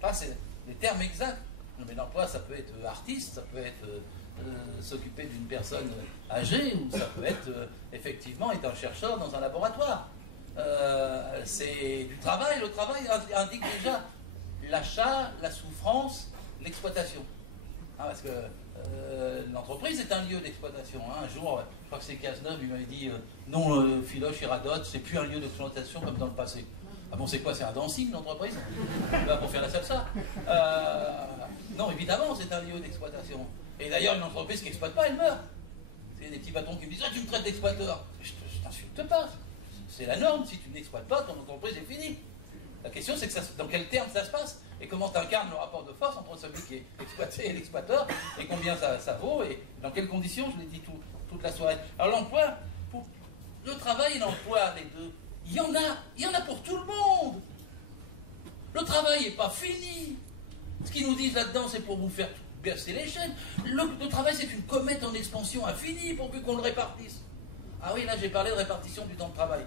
Là, c'est les termes exacts. Mais l'emploi, ça peut être artiste, ça peut être s'occuper d'une personne âgée, ou ça peut être effectivement être un chercheur dans un laboratoire. C'est du travail. Le travail indique déjà l'achat, la souffrance, l'exploitation. Parce que l'entreprise est un lieu d'exploitation. Un jour, je crois que c'est Cazeneuve, il m'avait dit non, Philoche et Radotte, c'est plus un lieu d'exploitation comme dans le passé. Ah bon, c'est quoi? C'est un dancing, l'entreprise? Là, pour faire la salsa. Non, évidemment, c'est un lieu d'exploitation. Et d'ailleurs, une entreprise qui n'exploite pas, elle meurt. C'est des petits patrons qui me disent ah, tu me traites d'exploiteur. Je t'insulte pas. C'est la norme. Si tu n'exploites pas, ton entreprise est finie. La question, c'est que dans quel terme ça se passe et comment tu incarnes le rapport de force entre celui qui est exploité et l'exploiteur et combien ça vaut et dans quelles conditions, je l'ai dit toute la soirée. Alors l'emploi, le travail et l'emploi, les deux, il y en a pour tout le monde. Le travail n'est pas fini. Ce qu'ils nous disent là-dedans, c'est pour vous faire percer les chaînes. Le travail, c'est une comète en expansion infinie pourvu qu'on le répartisse. Ah oui, là, j'ai parlé de répartition du temps de travail.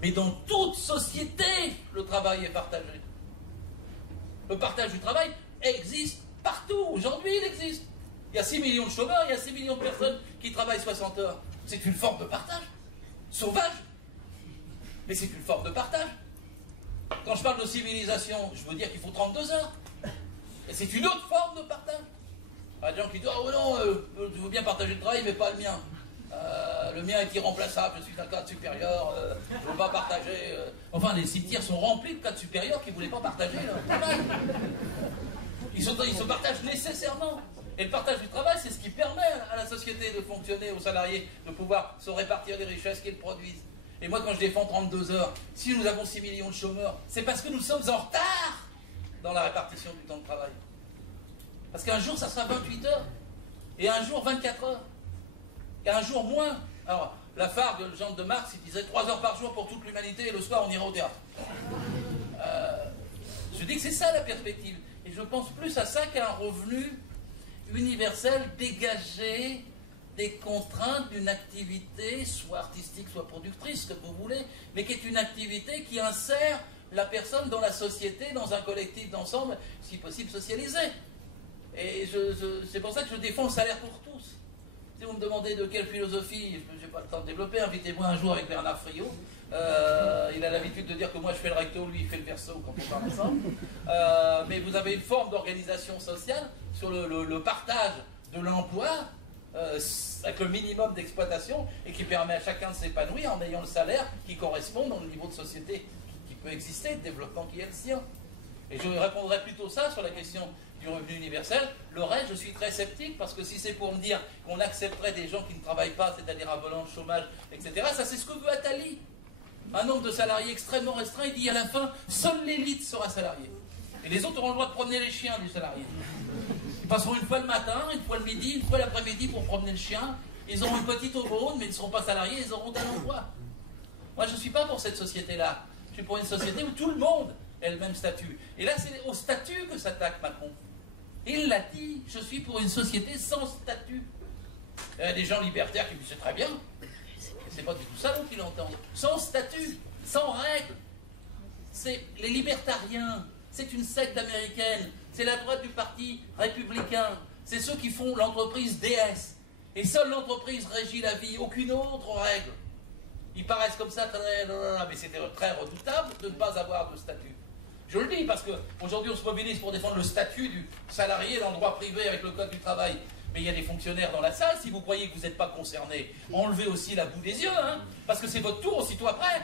Mais dans toute société, le travail est partagé. Le partage du travail existe partout. Aujourd'hui, il existe. Il y a 6 millions de chômeurs, il y a 6 millions de personnes qui travaillent 60 heures. C'est une forme de partage. Sauvage. Mais c'est une forme de partage. Quand je parle de civilisation, je veux dire qu'il faut 32 heures. Et c'est une autre forme de partage. Il y a des gens qui disent « Oh non, je veux bien partager le travail, mais pas le mien. Le mien est irremplaçable, je suis un cadre supérieur, je ne veux pas partager. » Enfin, les cimetières sont remplis de cadres supérieurs qui ne voulaient pas partager leur travail. Ils se partagent nécessairement. Et le partage du travail, c'est ce qui permet à la société de fonctionner, aux salariés, de pouvoir se répartir les richesses qu'ils produisent. Et moi, quand je défends 32 heures, si nous avons 6 millions de chômeurs, c'est parce que nous sommes en retard dans la répartition du temps de travail. Parce qu'un jour, ça sera 28 heures, et un jour, 24 heures, et un jour moins. Alors, la Fargue, le Jean de Marx, il disait 3 heures par jour pour toute l'humanité, et le soir, on ira au théâtre. Je dis que c'est ça la perspective. Et je pense plus à ça qu'à un revenu universel dégagé des contraintes d'une activité, soit artistique, soit productrice, ce que vous voulez, mais qui est une activité qui insère la personne dans la société, dans un collectif d'ensemble, si possible socialisé. Et c'est pour ça que je défends le salaire pour tous. Si vous me demandez de quelle philosophie, je n'ai pas le temps de développer, invitez-moi un jour avec Bernard Friot. Il a l'habitude de dire que moi je fais le recto, lui il fait le verso quand on parle ensemble. Mais vous avez une forme d'organisation sociale sur le partage de l'emploi avec le minimum d'exploitation et qui permet à chacun de s'épanouir en ayant le salaire qui correspond au niveau de société qui peut exister, de développement qui est le sien. Et je répondrai plutôt ça sur la question du revenu universel. Le reste, je suis très sceptique parce que si c'est pour me dire qu'on accepterait des gens qui ne travaillent pas, c'est-à-dire à volant de chômage, etc., ça c'est ce que veut Attali. Un nombre de salariés extrêmement restreint, il dit à la fin, seule l'élite sera salariée. Et les autres auront le droit de promener les chiens du salarié. Ils passeront une fois le matin, une fois le midi, une fois l'après-midi pour promener le chien. Ils auront une petite aumône, mais ils ne seront pas salariés, ils auront un emploi. Moi, je ne suis pas pour cette société-là. Je suis pour une société où tout le monde ait le même statut. Et là, c'est au statut que s'attaque Macron. Il l'a dit, je suis pour une société sans statut. Il y a des gens libertaires qui disent c'est très bien. C'est pas du tout ça qu'il entend. Sans statut, sans règles. C'est les libertariens. C'est une secte américaine. C'est la droite du parti républicain. C'est ceux qui font l'entreprise DS. Et seule l'entreprise régit la vie, aucune autre règle. Ils paraissent comme ça, mais c'était très redoutable de ne pas avoir de statut. Je le dis parce qu'aujourd'hui on se mobilise pour défendre le statut du salarié dans le droit privé avec le code du travail. Mais il y a des fonctionnaires dans la salle, si vous croyez que vous n'êtes pas concernés, enlevez aussi la boue des yeux, hein, parce que c'est votre tour aussitôt après.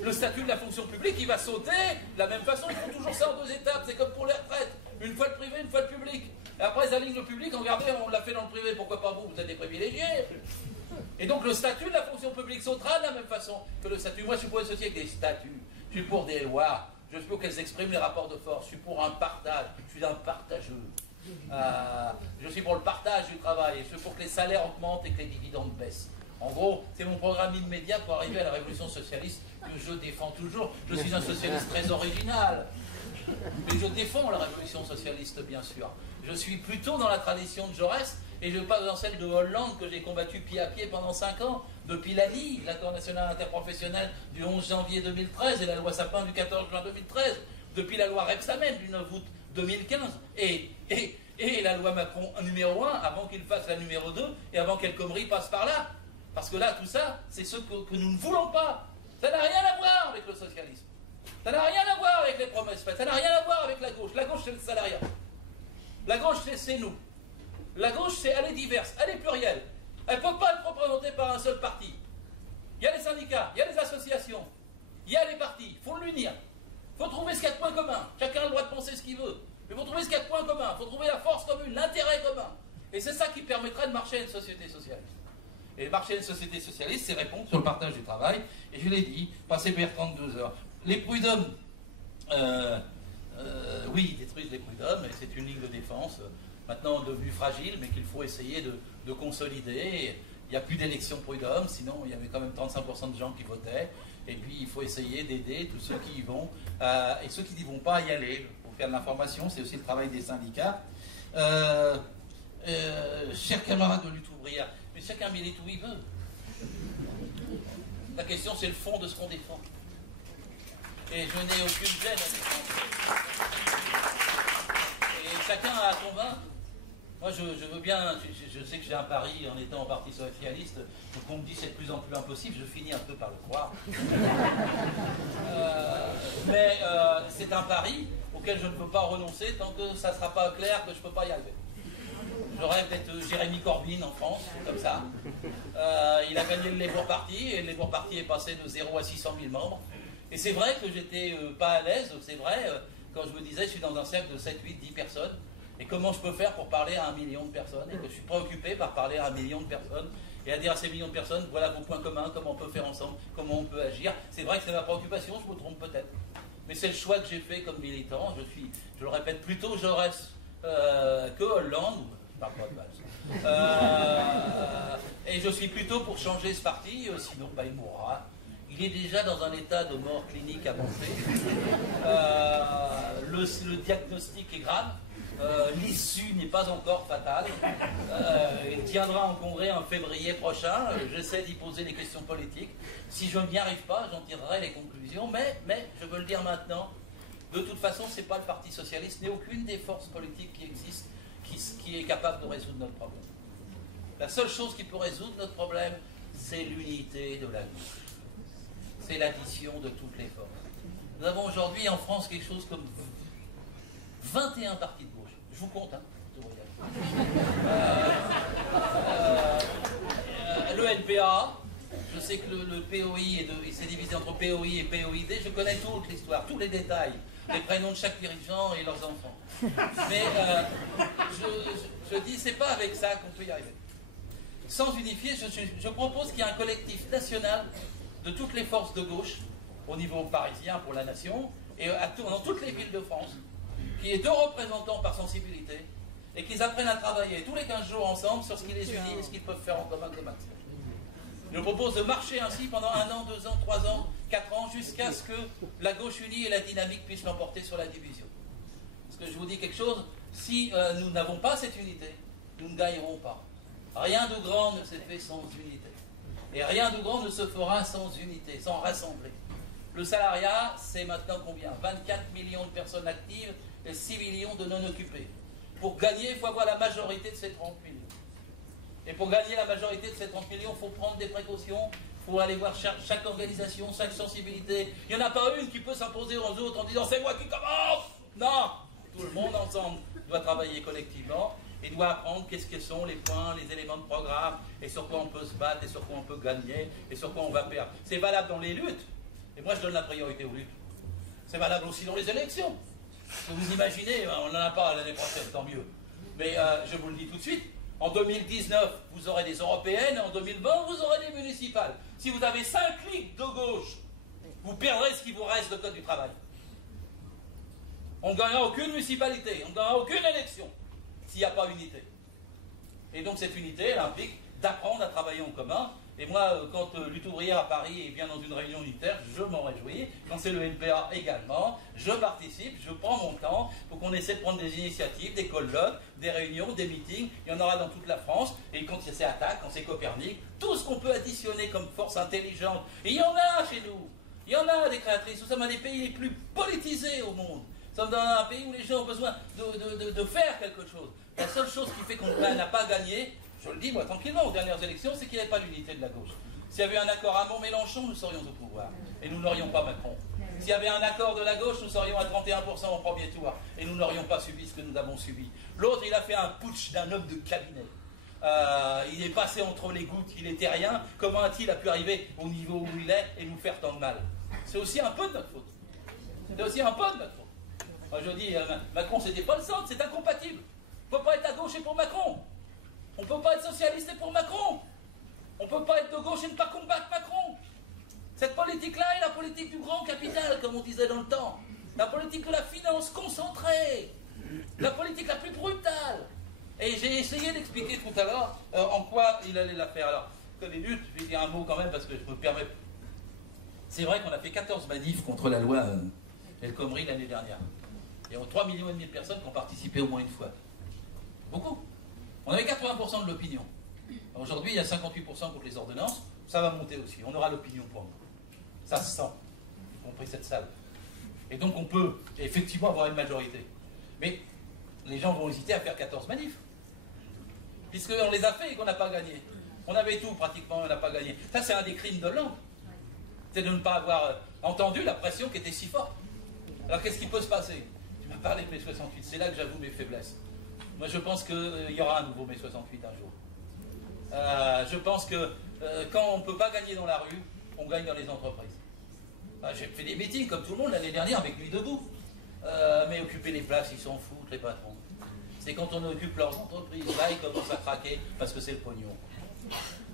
Le statut de la fonction publique, il va sauter de la même façon, ils font toujours ça en 2 étapes, c'est comme pour les retraites, une fois le privé, une fois le public. Et après ils alignent le public, regardez, on l'a fait dans le privé, pourquoi pas vous, vous êtes des privilégiés. Et donc le statut de la fonction publique sautera de la même façon que le statut. Moi je suis pour une société avec des statuts, je suis pour des lois, je suis pour qu'elles expriment les rapports de force, je suis pour un partage, je suis un partageux. Je suis pour le partage du travail, je suis pour que les salaires augmentent et que les dividendes baissent. En gros, c'est mon programme immédiat pour arriver à la révolution socialiste que je défends toujours. Je suis un socialiste très original, mais je défends la révolution socialiste, bien sûr. Je suis plutôt dans la tradition de Jaurès, et je passe dans celle de Hollande que j'ai combattu pied à pied pendant 5 ans, depuis l'ANI, l'accord national interprofessionnel du 11 janvier 2013 et la loi Sapin du 14 juin 2013, depuis la loi Rebsamen du 9 août 2015, et la loi Macron numéro 1, avant qu'il fasse la numéro 2, et avant qu'El Khomri passe par là. Parce que là, tout ça, c'est ce que nous ne voulons pas. Ça n'a rien à voir avec le socialisme. Ça n'a rien à voir avec les promesses faites. Ça n'a rien à voir avec la gauche. La gauche, c'est le salariat. La gauche, c'est nous. La gauche, elle est diverse, elle est plurielle. Elle ne peut pas être représentée par un seul parti. Il y a les syndicats, il y a les associations, il y a les partis. Il faut l'unir. Il faut trouver ce qu'il y a de point commun. Chacun a le droit de penser ce qu'il veut. Mais il faut trouver ce qu'il y a de point commun. Il faut trouver la force commune, l'intérêt commun. Et c'est ça qui permettra de marcher à une société socialiste. Et marcher à une société socialiste, c'est répondre sur le partage du travail. Et je l'ai dit, passer par 32 heures. Les prud'hommes, oui, ils détruisent les prud'hommes, et c'est une ligne de défense, maintenant devenue fragile, mais qu'il faut essayer de consolider. Il n'y a plus d'élection prud'hommes, sinon il y avait quand même 35% de gens qui votaient. Et puis il faut essayer d'aider tous ceux qui y vont, et ceux qui n'y vont pas y aller. Pour faire de l'information, c'est aussi le travail des syndicats. Chers camarades de lutte ouvrière, mais chacun milite où il veut. La question, c'est le fond de ce qu'on défend. Et je n'ai aucune gêne à défendre. Et chacun a à convaincre. Moi, je veux bien, je sais que j'ai un pari en étant au Parti socialiste, donc on me dit c'est de plus en plus impossible, je finis un peu par le croire. Mais c'est un pari auquel je ne peux pas renoncer tant que ça ne sera pas clair que je ne peux pas y arriver. Je rêve d'être Jérémy Corbyn en France, c'est comme ça. Il a gagné le Labour Party, et le Labour Party est passé de 0 à 600 000 membres. Et c'est vrai que j'étais pas à l'aise, c'est vrai, quand je me disais je suis dans un cercle de 7, 8, 10 personnes, et comment je peux faire pour parler à 1 million de personnes, et que je suis préoccupé par parler à 1 million de personnes, et à dire à ces millions de personnes, voilà vos points communs, comment on peut faire ensemble, comment on peut agir. C'est vrai que c'est ma préoccupation, je me trompe peut-être. Mais c'est le choix que j'ai fait comme militant, je le répète, plutôt Jaurès que Hollande, je parle pas de Valls. Et je suis plutôt pour changer ce parti, sinon il mourra. Il il est déjà dans un état de mort clinique avancé. Le diagnostic est grave. L'issue n'est pas encore fatale. Il tiendra en congrès en février prochain. J'essaie d'y poser des questions politiques. Si je n'y arrive pas, j'en tirerai les conclusions. Mais je veux le dire maintenant, de toute façon, ce n'est pas le Parti socialiste, ni aucune des forces politiques qui existent qui est capable de résoudre notre problème. La seule chose qui peut résoudre notre problème, c'est l'unité de la gauche. C'est l'addition de toutes les forces. Nous avons aujourd'hui en France quelque chose comme 21 partis de gauche. Je vous compte, hein. Le NPA, je sais que le POI il s'est divisé entre POI et POID, je connais toute l'histoire, tous les détails, les prénoms de chaque dirigeant et leurs enfants. Mais je dis, c'est pas avec ça qu'on peut y arriver. Sans unifier, je propose qu'il y ait un collectif national de toutes les forces de gauche, au niveau parisien pour la nation, et dans toutes les villes de France, qui ait 2 représentants par sensibilité, et qu'ils apprennent à travailler tous les 15 jours ensemble sur ce qui les unit et ce qu'ils peuvent faire en commun comme action. Je propose de marcher ainsi pendant 1 an, 2 ans, 3 ans, 4 ans, jusqu'à ce que la gauche unie et la dynamique puissent l'emporter sur la division. Parce que je vous dis quelque chose, si nous n'avons pas cette unité, nous ne gagnerons pas. Rien de grand ne s'est fait sans unité. Et rien de grand ne se fera sans unité, sans rassembler. Le salariat, c'est maintenant combien? 24 millions de personnes actives et 6 millions de non-occupés. Pour gagner, il faut avoir la majorité de ces 30 millions. Et pour gagner la majorité de ces 30 millions, il faut prendre des précautions, il faut aller voir chaque organisation, chaque sensibilité. Il n'y en a pas une qui peut s'imposer aux autres en disant « c'est moi qui commence !» Non! Tout le monde ensemble doit travailler collectivement et doit apprendre qu'est-ce que sont les points, les éléments de programme, et sur quoi on peut se battre, et sur quoi on peut gagner, et sur quoi on va perdre. C'est valable dans les luttes, et moi je donne la priorité aux luttes. C'est valable aussi dans les élections. Vous imaginez, on n'en a pas l'année prochaine, tant mieux. Mais je vous le dis tout de suite, en 2019, vous aurez des européennes, en 2020, vous aurez des municipales. Si vous avez 5 clics de gauche, vous perdrez ce qui vous reste de code du travail. On ne gagnera aucune municipalité, on ne gagnera aucune élection, s'il n'y a pas unité. Et donc cette unité, elle implique d'apprendre à travailler en commun. Et moi, quand Lutte ouvrière à Paris vient dans une réunion unitaire, je m'en réjouis. Quand c'est le NPA également, je participe, je prends mon temps pour qu'on essaie de prendre des initiatives, des colloques, des réunions, des meetings. Il y en aura dans toute la France. Et quand c'est Attaque, quand c'est Copernic, tout ce qu'on peut additionner comme force intelligente. Et il y en a chez nous. Il y en a des créatrices. Nous sommes un des pays les plus politisés au monde. Nous sommes dans un pays où les gens ont besoin de faire quelque chose. La seule chose qui fait qu'on n'a pas gagné, je le dis moi tranquillement aux dernières élections, c'est qu'il n'y avait pas l'unité de la gauche. S'il y avait un accord à Mont-Mélenchon, nous serions au pouvoir. Et nous n'aurions pas Macron. S'il y avait un accord de la gauche, nous serions à 31% au premier tour. Et nous n'aurions pas subi ce que nous avons subi. L'autre, il a fait un putsch d'un homme de cabinet. Il est passé entre les gouttes, il n'était rien. Comment a-t-il pu arriver au niveau où il est et nous faire tant de mal? C'est aussi un peu de notre faute. C'est aussi un peu de notre faute. Moi, je dis, Macron, c'était pas le centre, c'est incompatible. On ne peut pas être à gauche et pour Macron. On ne peut pas être socialiste et pour Macron. On ne peut pas être de gauche et ne pas combattre Macron. Cette politique-là est la politique du grand capital, comme on disait dans le temps. La politique de la finance concentrée. La politique la plus brutale. Et j'ai essayé d'expliquer tout à l'heure en quoi il allait la faire. Alors, que les luttes, je vais dire un mot quand même parce que je me permets. C'est vrai qu'on a fait 14 manifs contre la loi El Khomri l'année dernière. Il y a 3,5 millions de personnes qui ont participé au moins une fois. Beaucoup. On avait 80% de l'opinion. Aujourd'hui, il y a 58% contre les ordonnances. Ça va monter aussi. On aura l'opinion pour nous. Ça se sent, y compris cette salle. Et donc on peut effectivement avoir une majorité. Mais les gens vont hésiter à faire 14 manifs. Puisqu'on les a fait et qu'on n'a pas gagné. On avait tout pratiquement, on n'a pas gagné. Ça, c'est un des crimes de Hollande. C'est de ne pas avoir entendu la pression qui était si forte. Alors qu'est-ce qui peut se passer? Tu m'as parlé de mai 68, c'est là que j'avoue mes faiblesses. Moi, je pense qu'il y aura un nouveau mai 68 un jour. Je pense que quand on ne peut pas gagner dans la rue, on gagne dans les entreprises. J'ai fait des meetings comme tout le monde l'année dernière avec Nuit debout. Mais occuper les places, ils s'en foutent, les patrons. C'est quand on occupe leurs entreprises, là, ils commencent à craquer parce que c'est le pognon.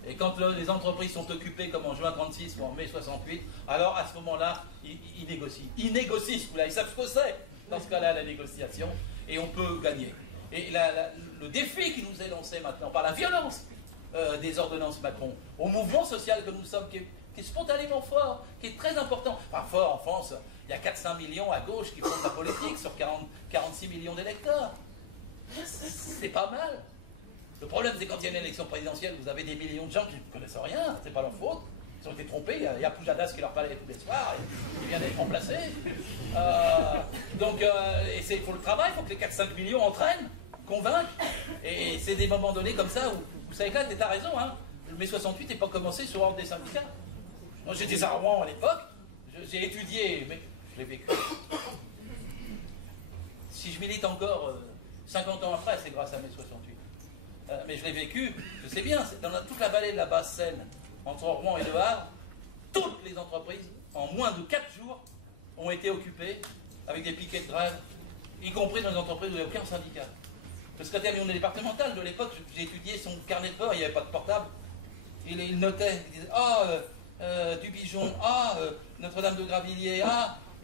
Et quand les entreprises sont occupées comme en juin 36 ou en mai 68, alors à ce moment-là, ils négocient. Ils négocient ce coup-là, ils savent ce que c'est dans ce cas-là, la négociation, et on peut gagner. Et le défi qui nous est lancé maintenant par la violence des ordonnances Macron, au mouvement social que nous sommes, qui est qui est spontanément fort, qui est très important. Enfin, fort en France, il y a 400 millions à gauche qui font de la politique sur 46 millions d'électeurs. C'est pas mal. Le problème, c'est quand il y a une élection présidentielle, vous avez des millions de gens qui ne connaissent rien, c'est pas leur faute. Ils ont été trompés, il y a Pujadas qui leur parlait tous les soirs, et il vient d'être remplacé. Il faut le travail, il faut que les 4-5 millions entraînent, convainquent. Et c'est des moments donnés comme ça où, vous savez que t'as raison, hein, le mai 68 n'est pas commencé sur ordre des syndicats. Moi j'étais à Rouen à l'époque, j'ai étudié, mais je l'ai vécu. Si je milite encore 50 ans après, c'est grâce à mai 68. Mais je l'ai vécu, je sais bien, dans toute la vallée de la Basse-Seine, entre Rouen et Le Havre, toutes les entreprises, en moins de 4 jours, ont été occupées avec des piquets de grève, y compris dans les entreprises où il n'y a aucun syndicat. Le secrétaire de l'union départementale de l'époque, j'ai étudié son carnet de bord, il n'y avait pas de portable. Il notait, il disait Dubigeon, Notre-Dame de Gravilliers,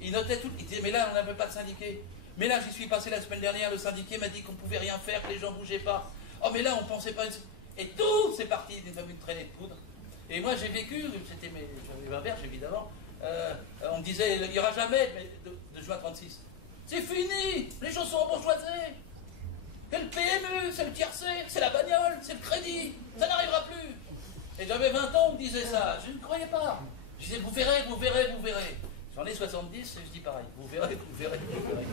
il notait tout. Il disait mais là on n'avait pas de syndiqué. Mais là j'y suis passé la semaine dernière, le syndiqué m'a dit qu'on ne pouvait rien faire, que les gens ne bougeaient pas. Oh mais là on ne pensait pas. Et tout c'est parti d'une traînée de poudre. Et moi j'ai vécu, j'avais un verge évidemment, on me disait il n'y aura jamais de juin 36. C'est fini, les gens sont embourgeoisés. C'est le PMU, c'est le tiercé, c'est la bagnole, c'est le crédit, ça n'arrivera plus. Et j'avais 20 ans, on me disait ça, je ne croyais pas. Je disais, vous verrez, vous verrez, vous verrez. J'en ai 70, et je dis pareil, vous verrez, vous verrez, vous verrez.